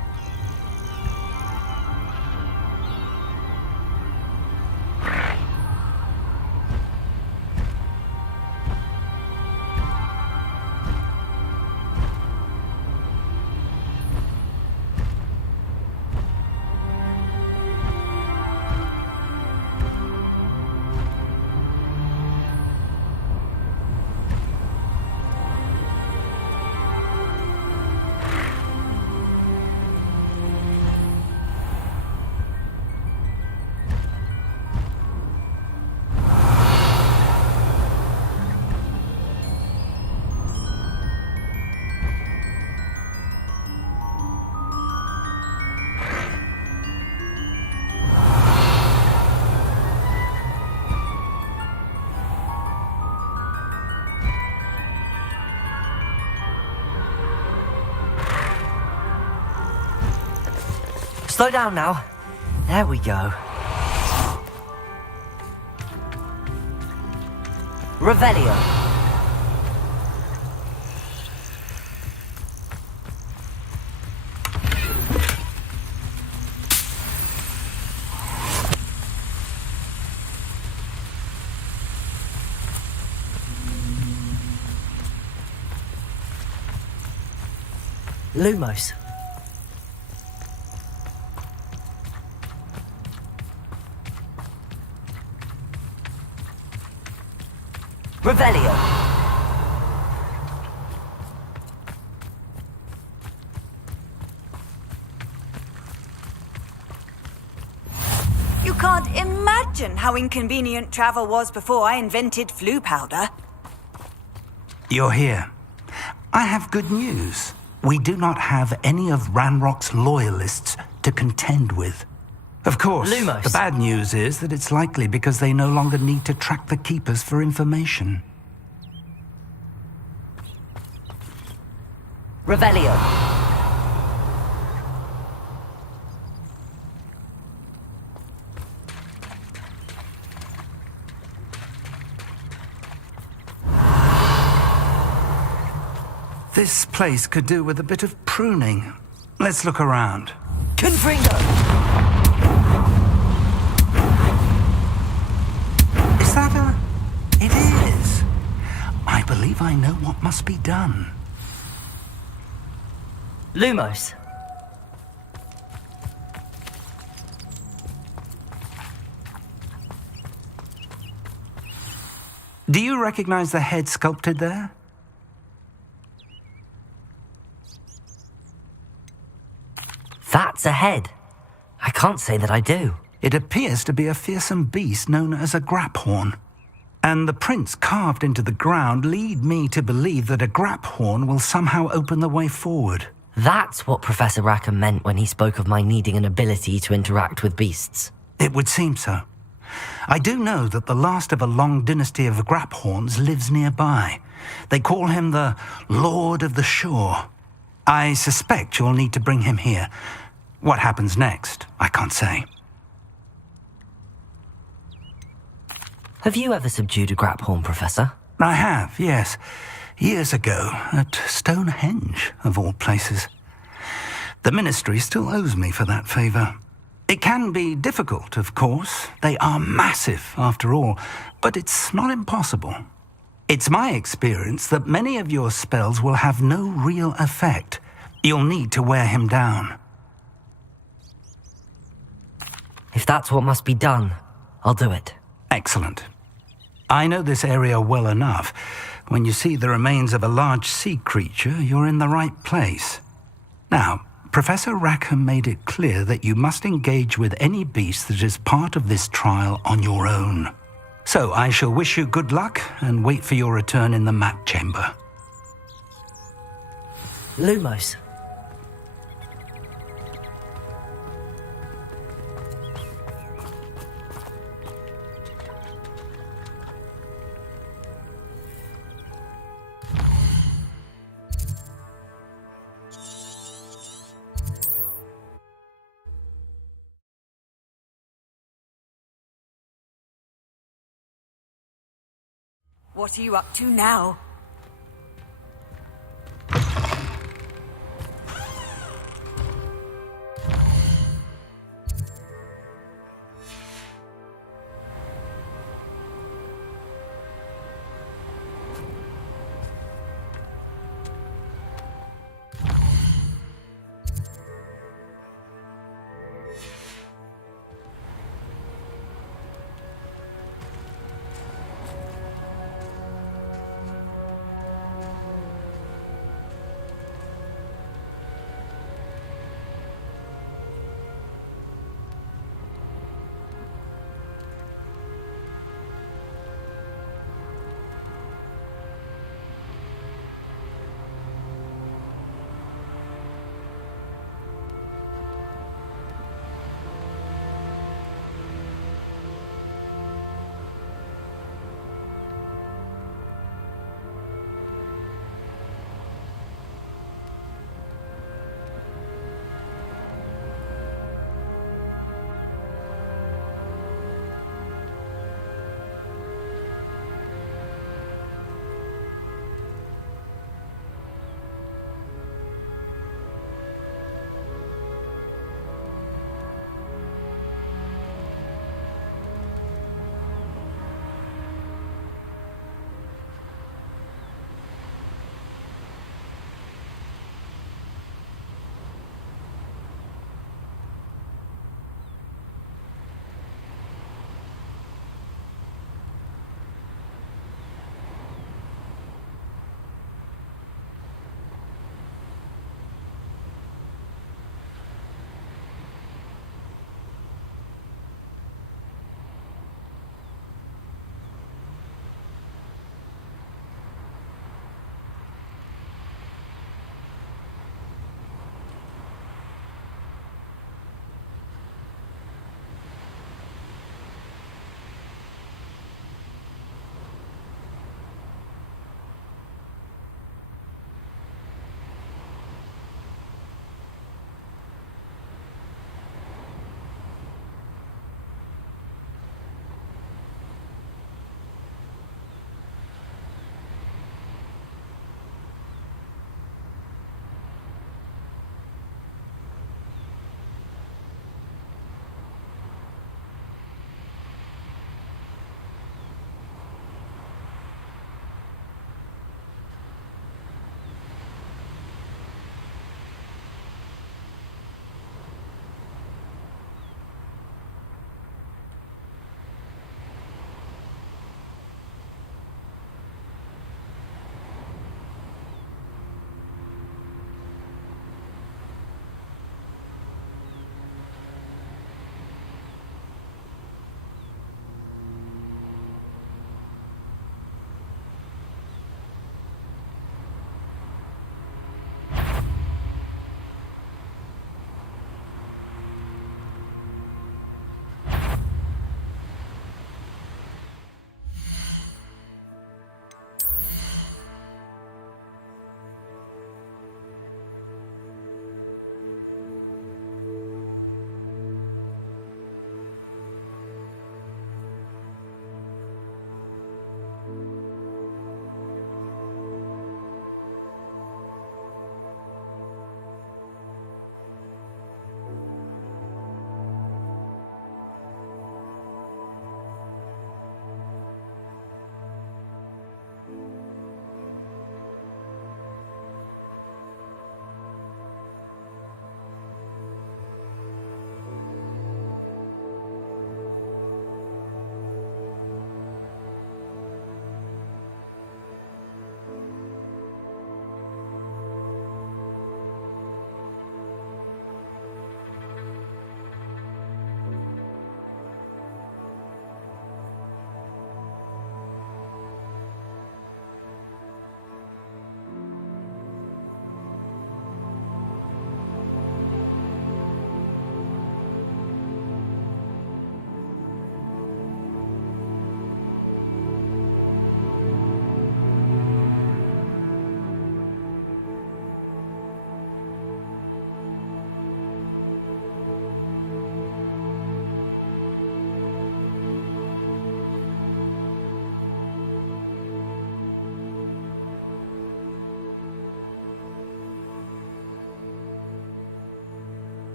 Slow down now. There we go. Revelio. Lumos. Revelio. You can't imagine how inconvenient travel was before I invented flu powder. You're here. I have good news. We do not have any of Ranrock's loyalists to contend with. Of course, Lumos. The bad news is that it's likely because they no longer need to track the Keepers for information. Revelio. This place could do with a bit of pruning. Let's look around. Confringo. Is that a... It is. I believe I know what must be done. Lumos. Do you recognize the head sculpted there? That's a head. I can't say that I do. It appears to be a fearsome beast known as a graphorn. And the prints carved into the ground lead me to believe that a graphorn will somehow open the way forward. That's what Professor Rackham meant when he spoke of my needing an ability to interact with beasts. It would seem so. I do know that the last of a long dynasty of graphorns lives nearby. They call him the Lord of the Shore. I suspect you'll need to bring him here. What happens next, I can't say. Have you ever subdued a graphorn, Professor? I have, yes. Years ago, at Stonehenge, of all places. The Ministry still owes me for that favor. It can be difficult, of course. They are massive, after all, but it's not impossible. It's my experience that many of your spells will have no real effect. You'll need to wear him down. If that's what must be done, I'll do it. Excellent. I know this area well enough. When you see the remains of a large sea creature, you're in the right place. Now, Professor Rackham made it clear that you must engage with any beast that is part of this trial on your own. So I shall wish you good luck and wait for your return in the map chamber. Lumos. What are you up to now?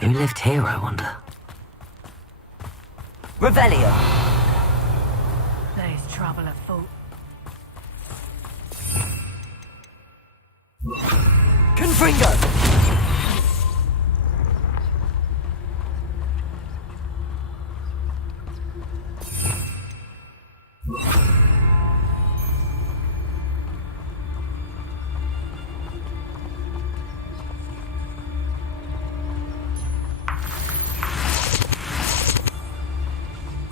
Who lived here, I wonder? Revelio! There's trouble afoot. Confringo!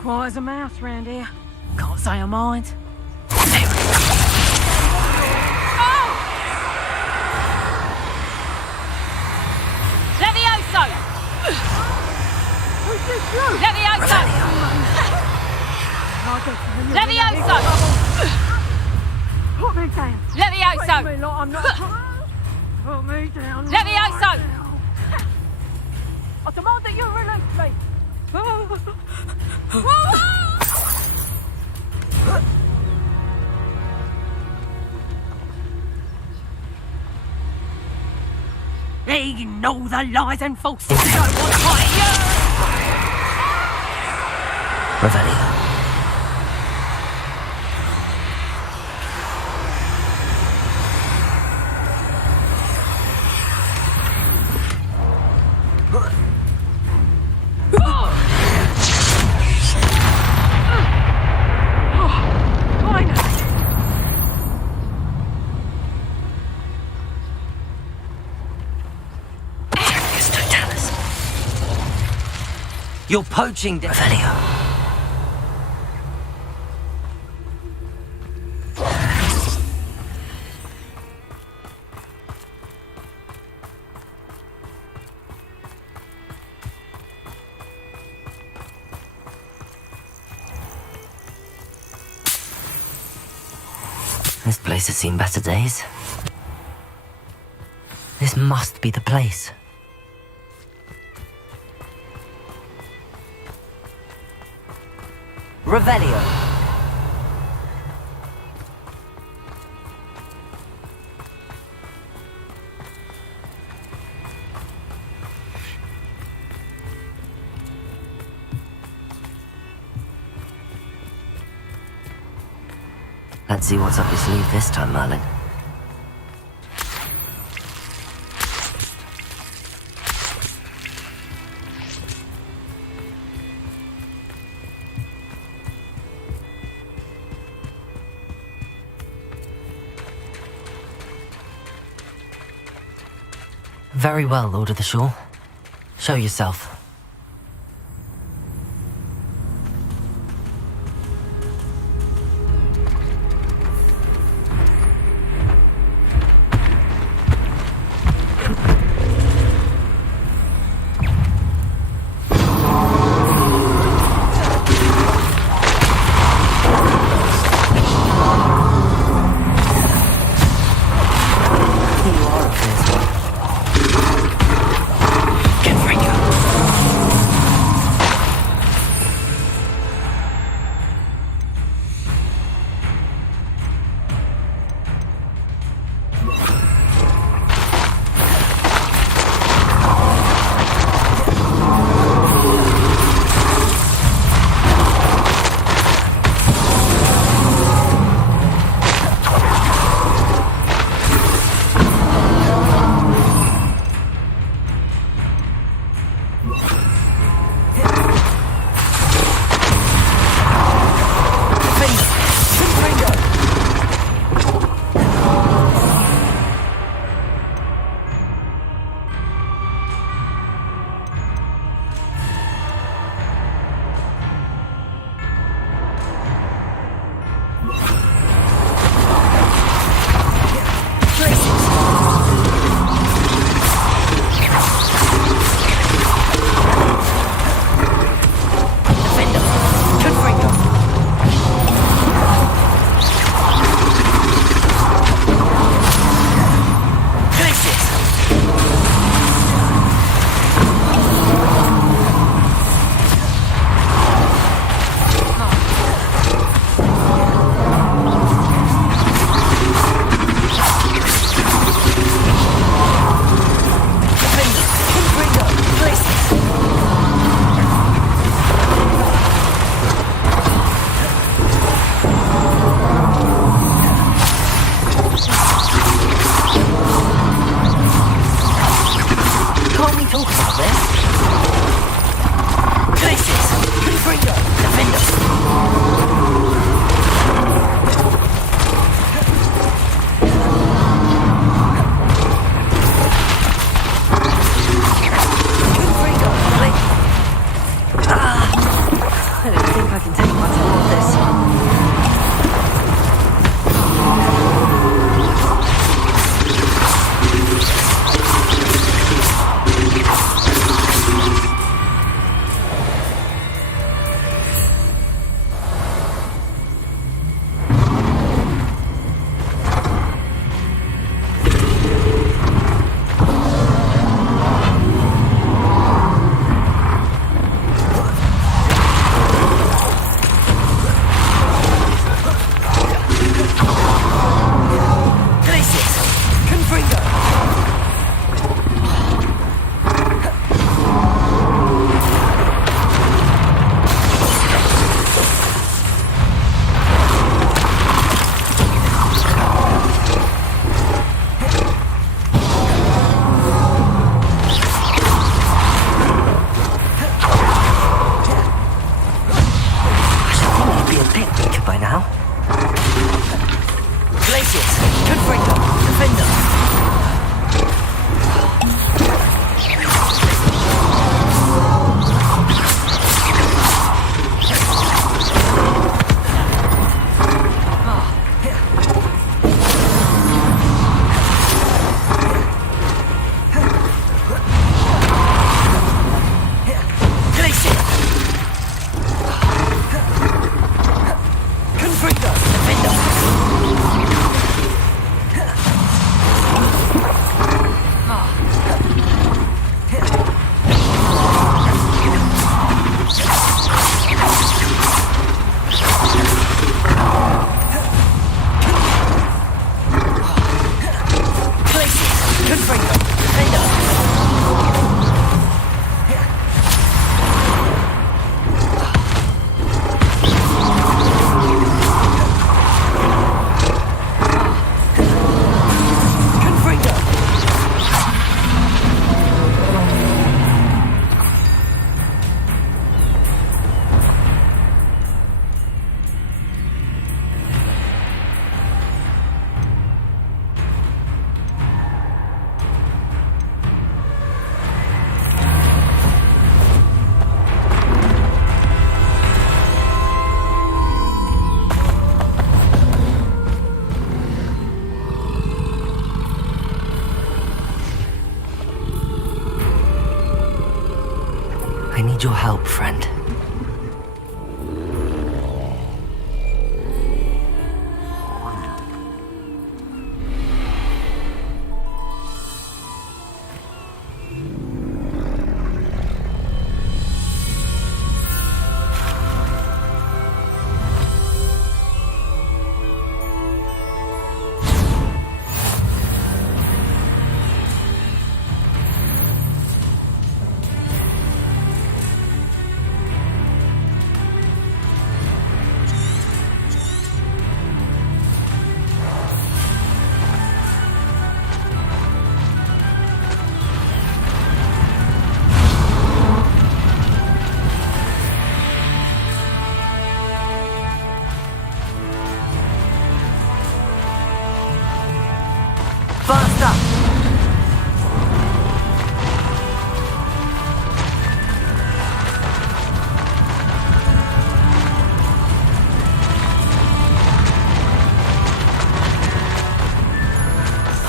Quiet as a mouse round here. Can't say I mind. Levioso! Levioso! Levioso! Put me down. Levioso! Put me like I'm not. Put me down. Levioso! I demand that you release me. They know the lies and falsehoods. Don't want to fight you! Revelio. You're poaching Revelio. This place has seen better days. This must be the place. Revelio. Let's see what's up your sleeve this time, Merlin. Very well, Lord of the Shore. Show yourself. Get free, you!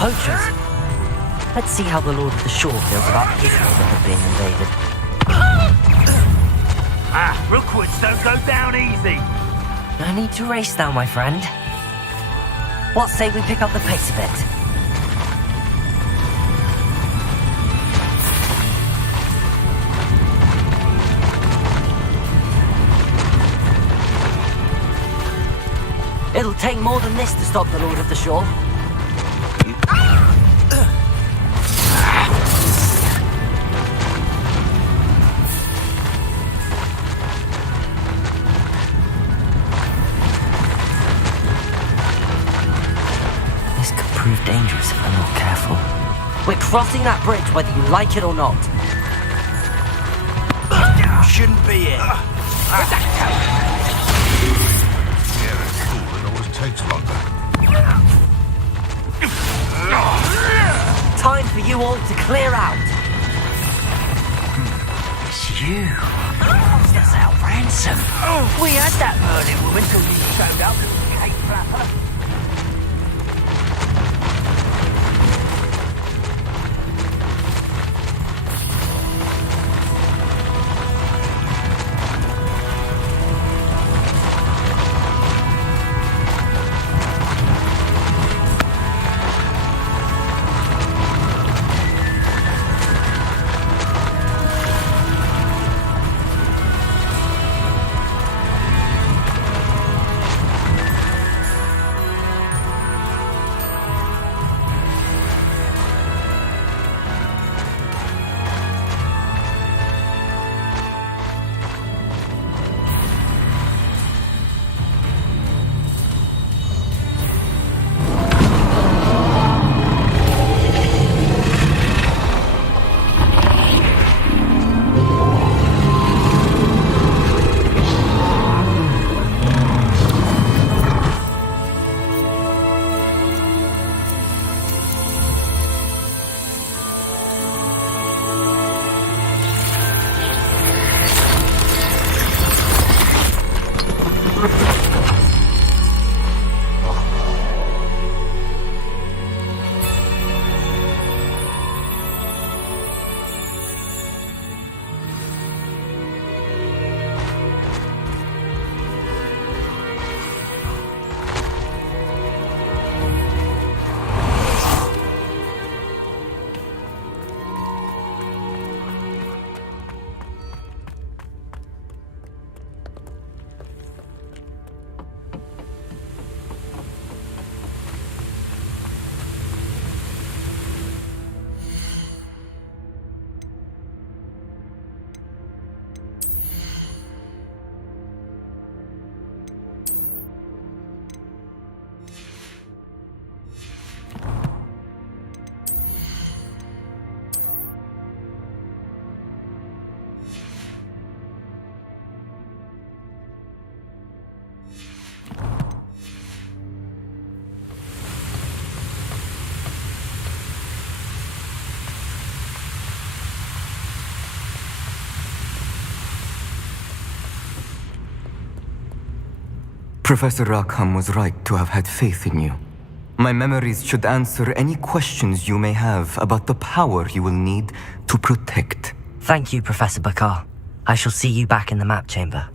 poachers. Let's see how the Lord of the Shore feels about his neighborhood being invaded. Rookwoods don't go down easy. No need to race now, my friend. What say we pick up the pace a bit? It'll take more than this to stop the Lord of the Shore. This could prove dangerous if I'm not careful. We're crossing that bridge whether you like it or not. Shouldn't be here. Takes longer. Time for you all to clear out. It's you. That's our ransom. We had that Merlin woman till you showed up, little cake flapper. Professor Rackham was right to have had faith in you. My memories should answer any questions you may have about the power you will need to protect. Thank you, Professor Bakar. I shall see you back in the map chamber.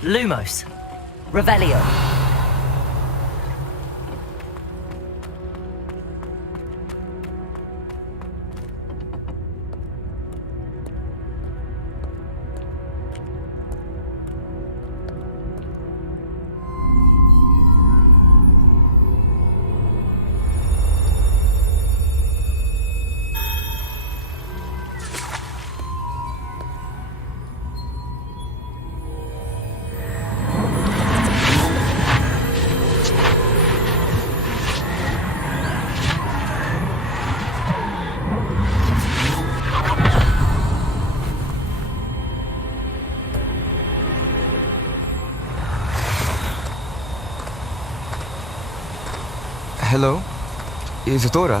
Lumos. Revelio. Hello? Isadora?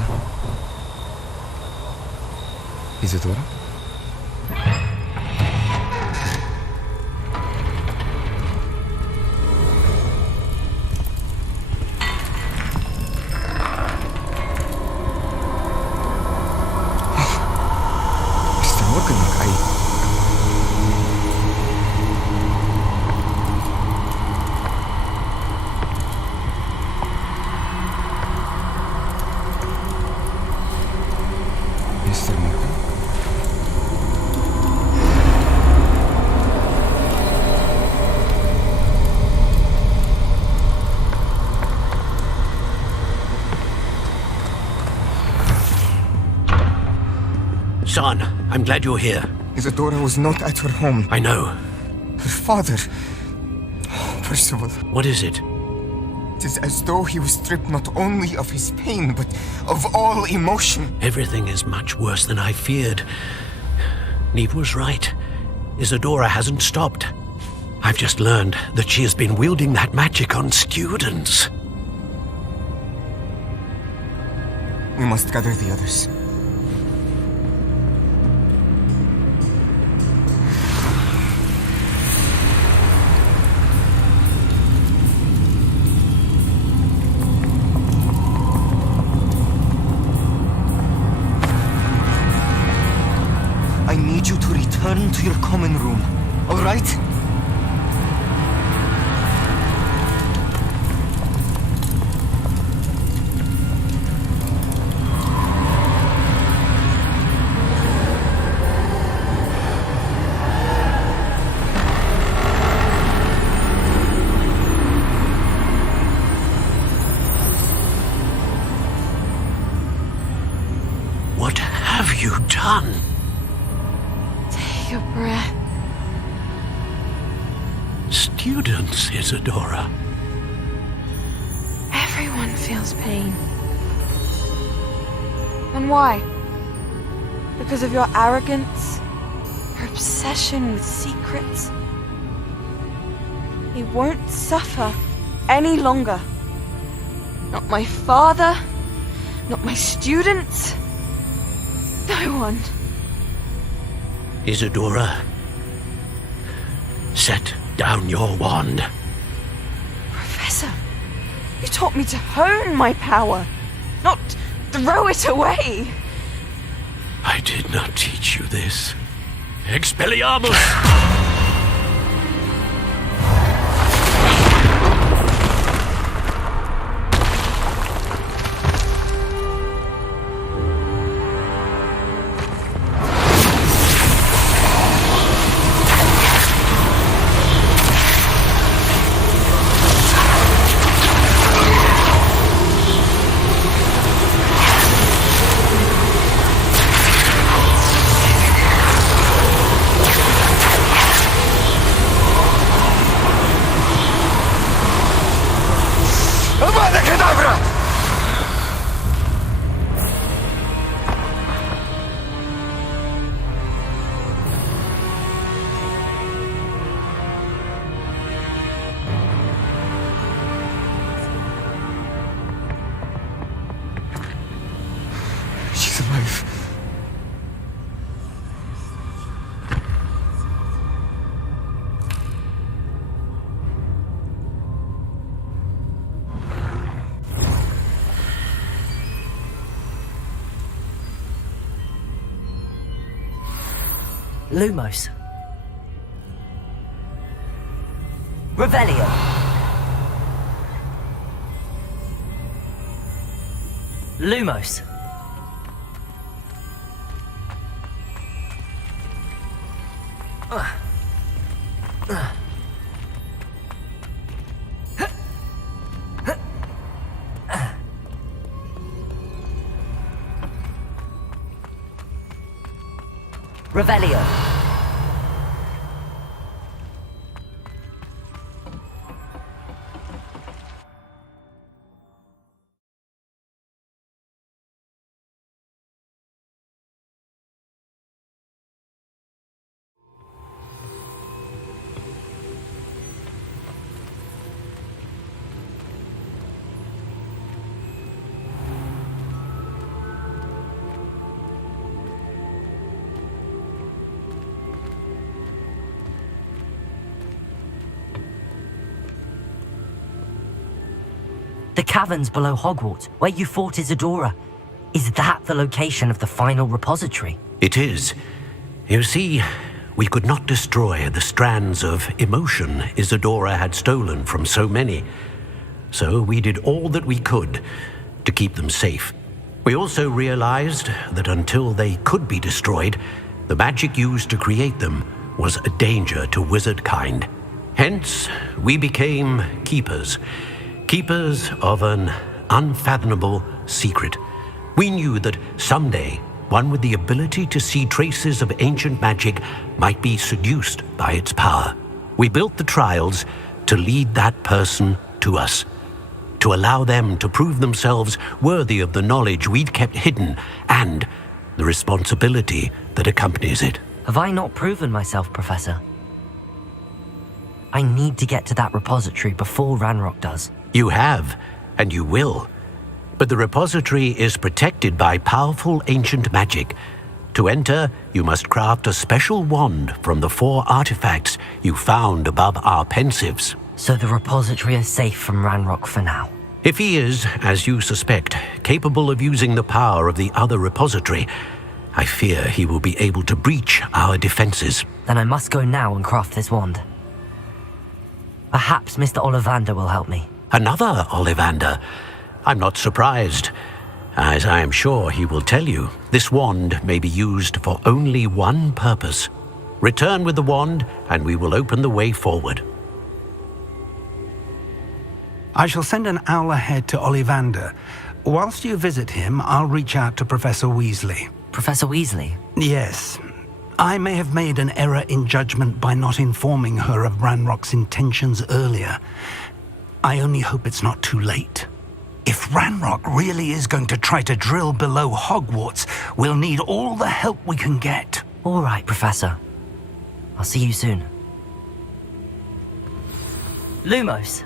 Isadora? Son, I'm glad you're here. Isadora was not at her home. I know. Her father... Percival. What is it? It is as though he was stripped not only of his pain, but of all emotion. Everything is much worse than I feared. Neve was right. Isadora hasn't stopped. I've just learned that she has been wielding that magic on students. We must gather the others. I need you to return to your common room, all right? What have you done? Take a breath. Students, Isadora. Everyone feels pain. And why? Because of your arrogance? Your obsession with secrets? He won't suffer any longer. Not my father, not my students, no one. Isadora, set down your wand. Professor, you taught me to hone my power, not throw it away. I did not teach you this. Expelliarmus! She's alive. Lumos. Revelio. Lumos. Revelio. The caverns below Hogwarts, where you fought Isadora. Is that the location of the final repository? It is. You see, we could not destroy the strands of emotion Isadora had stolen from so many. So we did all that we could to keep them safe. We also realized that until they could be destroyed, the magic used to create them was a danger to wizard kind. Hence, we became keepers. Keepers of an unfathomable secret. We knew that someday, one with the ability to see traces of ancient magic might be seduced by its power. We built the trials to lead that person to us, to allow them to prove themselves worthy of the knowledge we'd kept hidden and the responsibility that accompanies it. Have I not proven myself, Professor? I need to get to that repository before Ranrock does. You have, and you will. But the repository is protected by powerful ancient magic. To enter, you must craft a special wand from the 4 artifacts you found above our pensives. So the repository is safe from Ranrock for now. If he is, as you suspect, capable of using the power of the other repository, I fear he will be able to breach our defenses. Then I must go now and craft this wand. Perhaps Mr. Ollivander will help me. Another Ollivander? I'm not surprised. As I am sure he will tell you, this wand may be used for only one purpose. Return with the wand, and we will open the way forward. I shall send an owl ahead to Ollivander. Whilst you visit him, I'll reach out to Professor Weasley. Professor Weasley? Yes. I may have made an error in judgment by not informing her of Ranrock's intentions earlier. I only hope it's not too late. If Ranrock really is going to try to drill below Hogwarts, we'll need all the help we can get. All right, Professor. I'll see you soon. Lumos.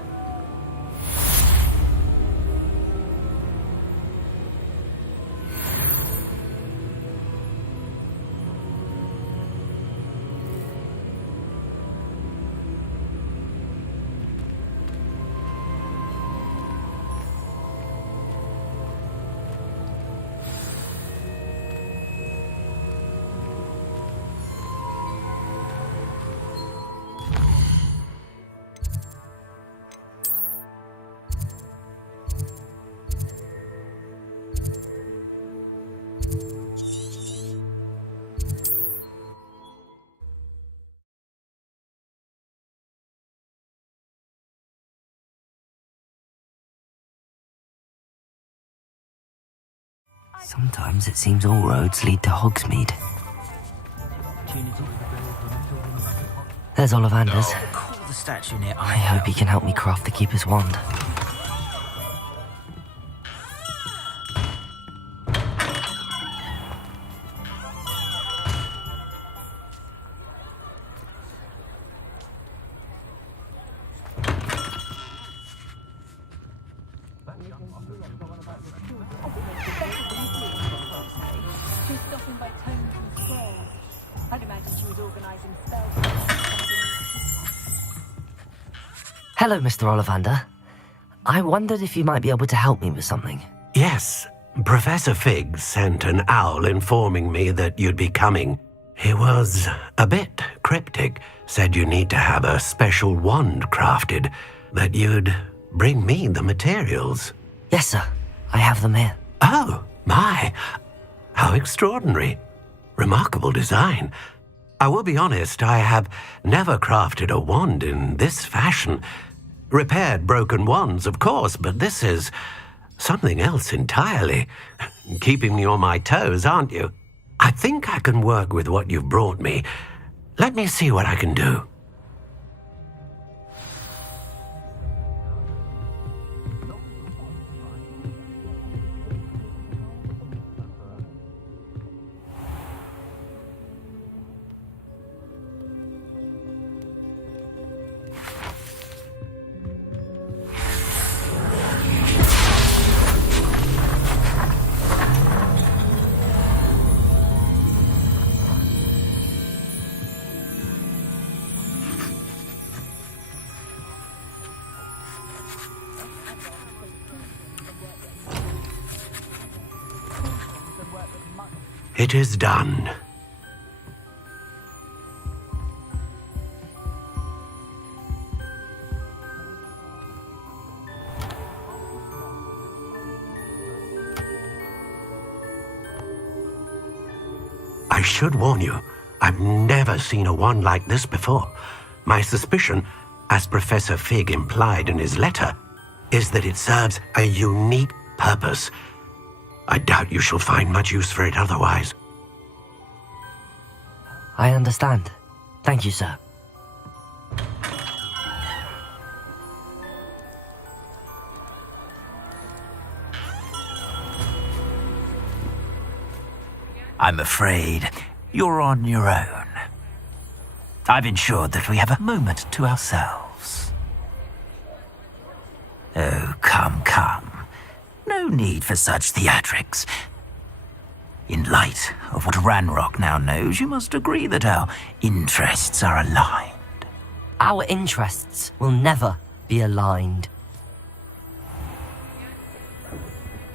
Sometimes it seems all roads lead to Hogsmeade. There's Ollivander's. Call the statue near I hope he can help me craft the Keeper's wand. Hello, Mr. Ollivander. I wondered if you might be able to help me with something. Yes, Professor Fig sent an owl informing me that you'd be coming. He was a bit cryptic, said you need to have a special wand crafted, that you'd bring me the materials. Yes, sir. I have them here. Oh, my. How extraordinary. Remarkable design. I will be honest, I have never crafted a wand in this fashion. Repaired broken wands, of course, but this is something else entirely. Keeping me on my toes, aren't you? I think I can work with what you've brought me. Let me see what I can do. It is done. I should warn you, I've never seen a wand like this before. My suspicion, as Professor Fig implied in his letter, is that it serves a unique purpose. I doubt you shall find much use for it otherwise. I understand. Thank you, sir. I'm afraid you're on your own. I've ensured that we have a moment to ourselves. Oh, come. No need for such theatrics. In light of what Ranrock now knows, you must agree that our interests are aligned. Our interests will never be aligned.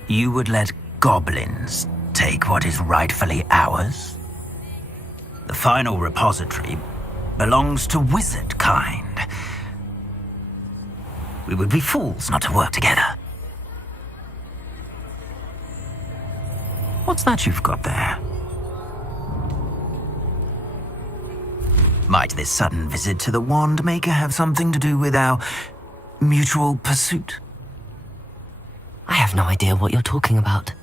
You would let goblins take what is rightfully ours? The final repository belongs to wizard kind. We would be fools not to work together. What's that you've got there? Might this sudden visit to the Wand Maker have something to do with our mutual pursuit? I have no idea what you're talking about.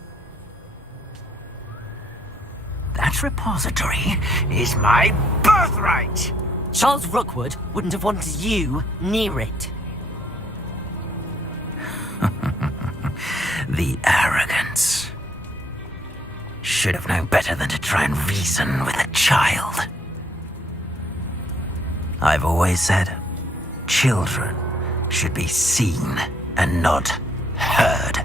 That repository is my birthright! Charles Rookwood wouldn't have wanted you near it. The arrogance. Should have known better than to try and reason with a child. I've always said, children should be seen and not heard.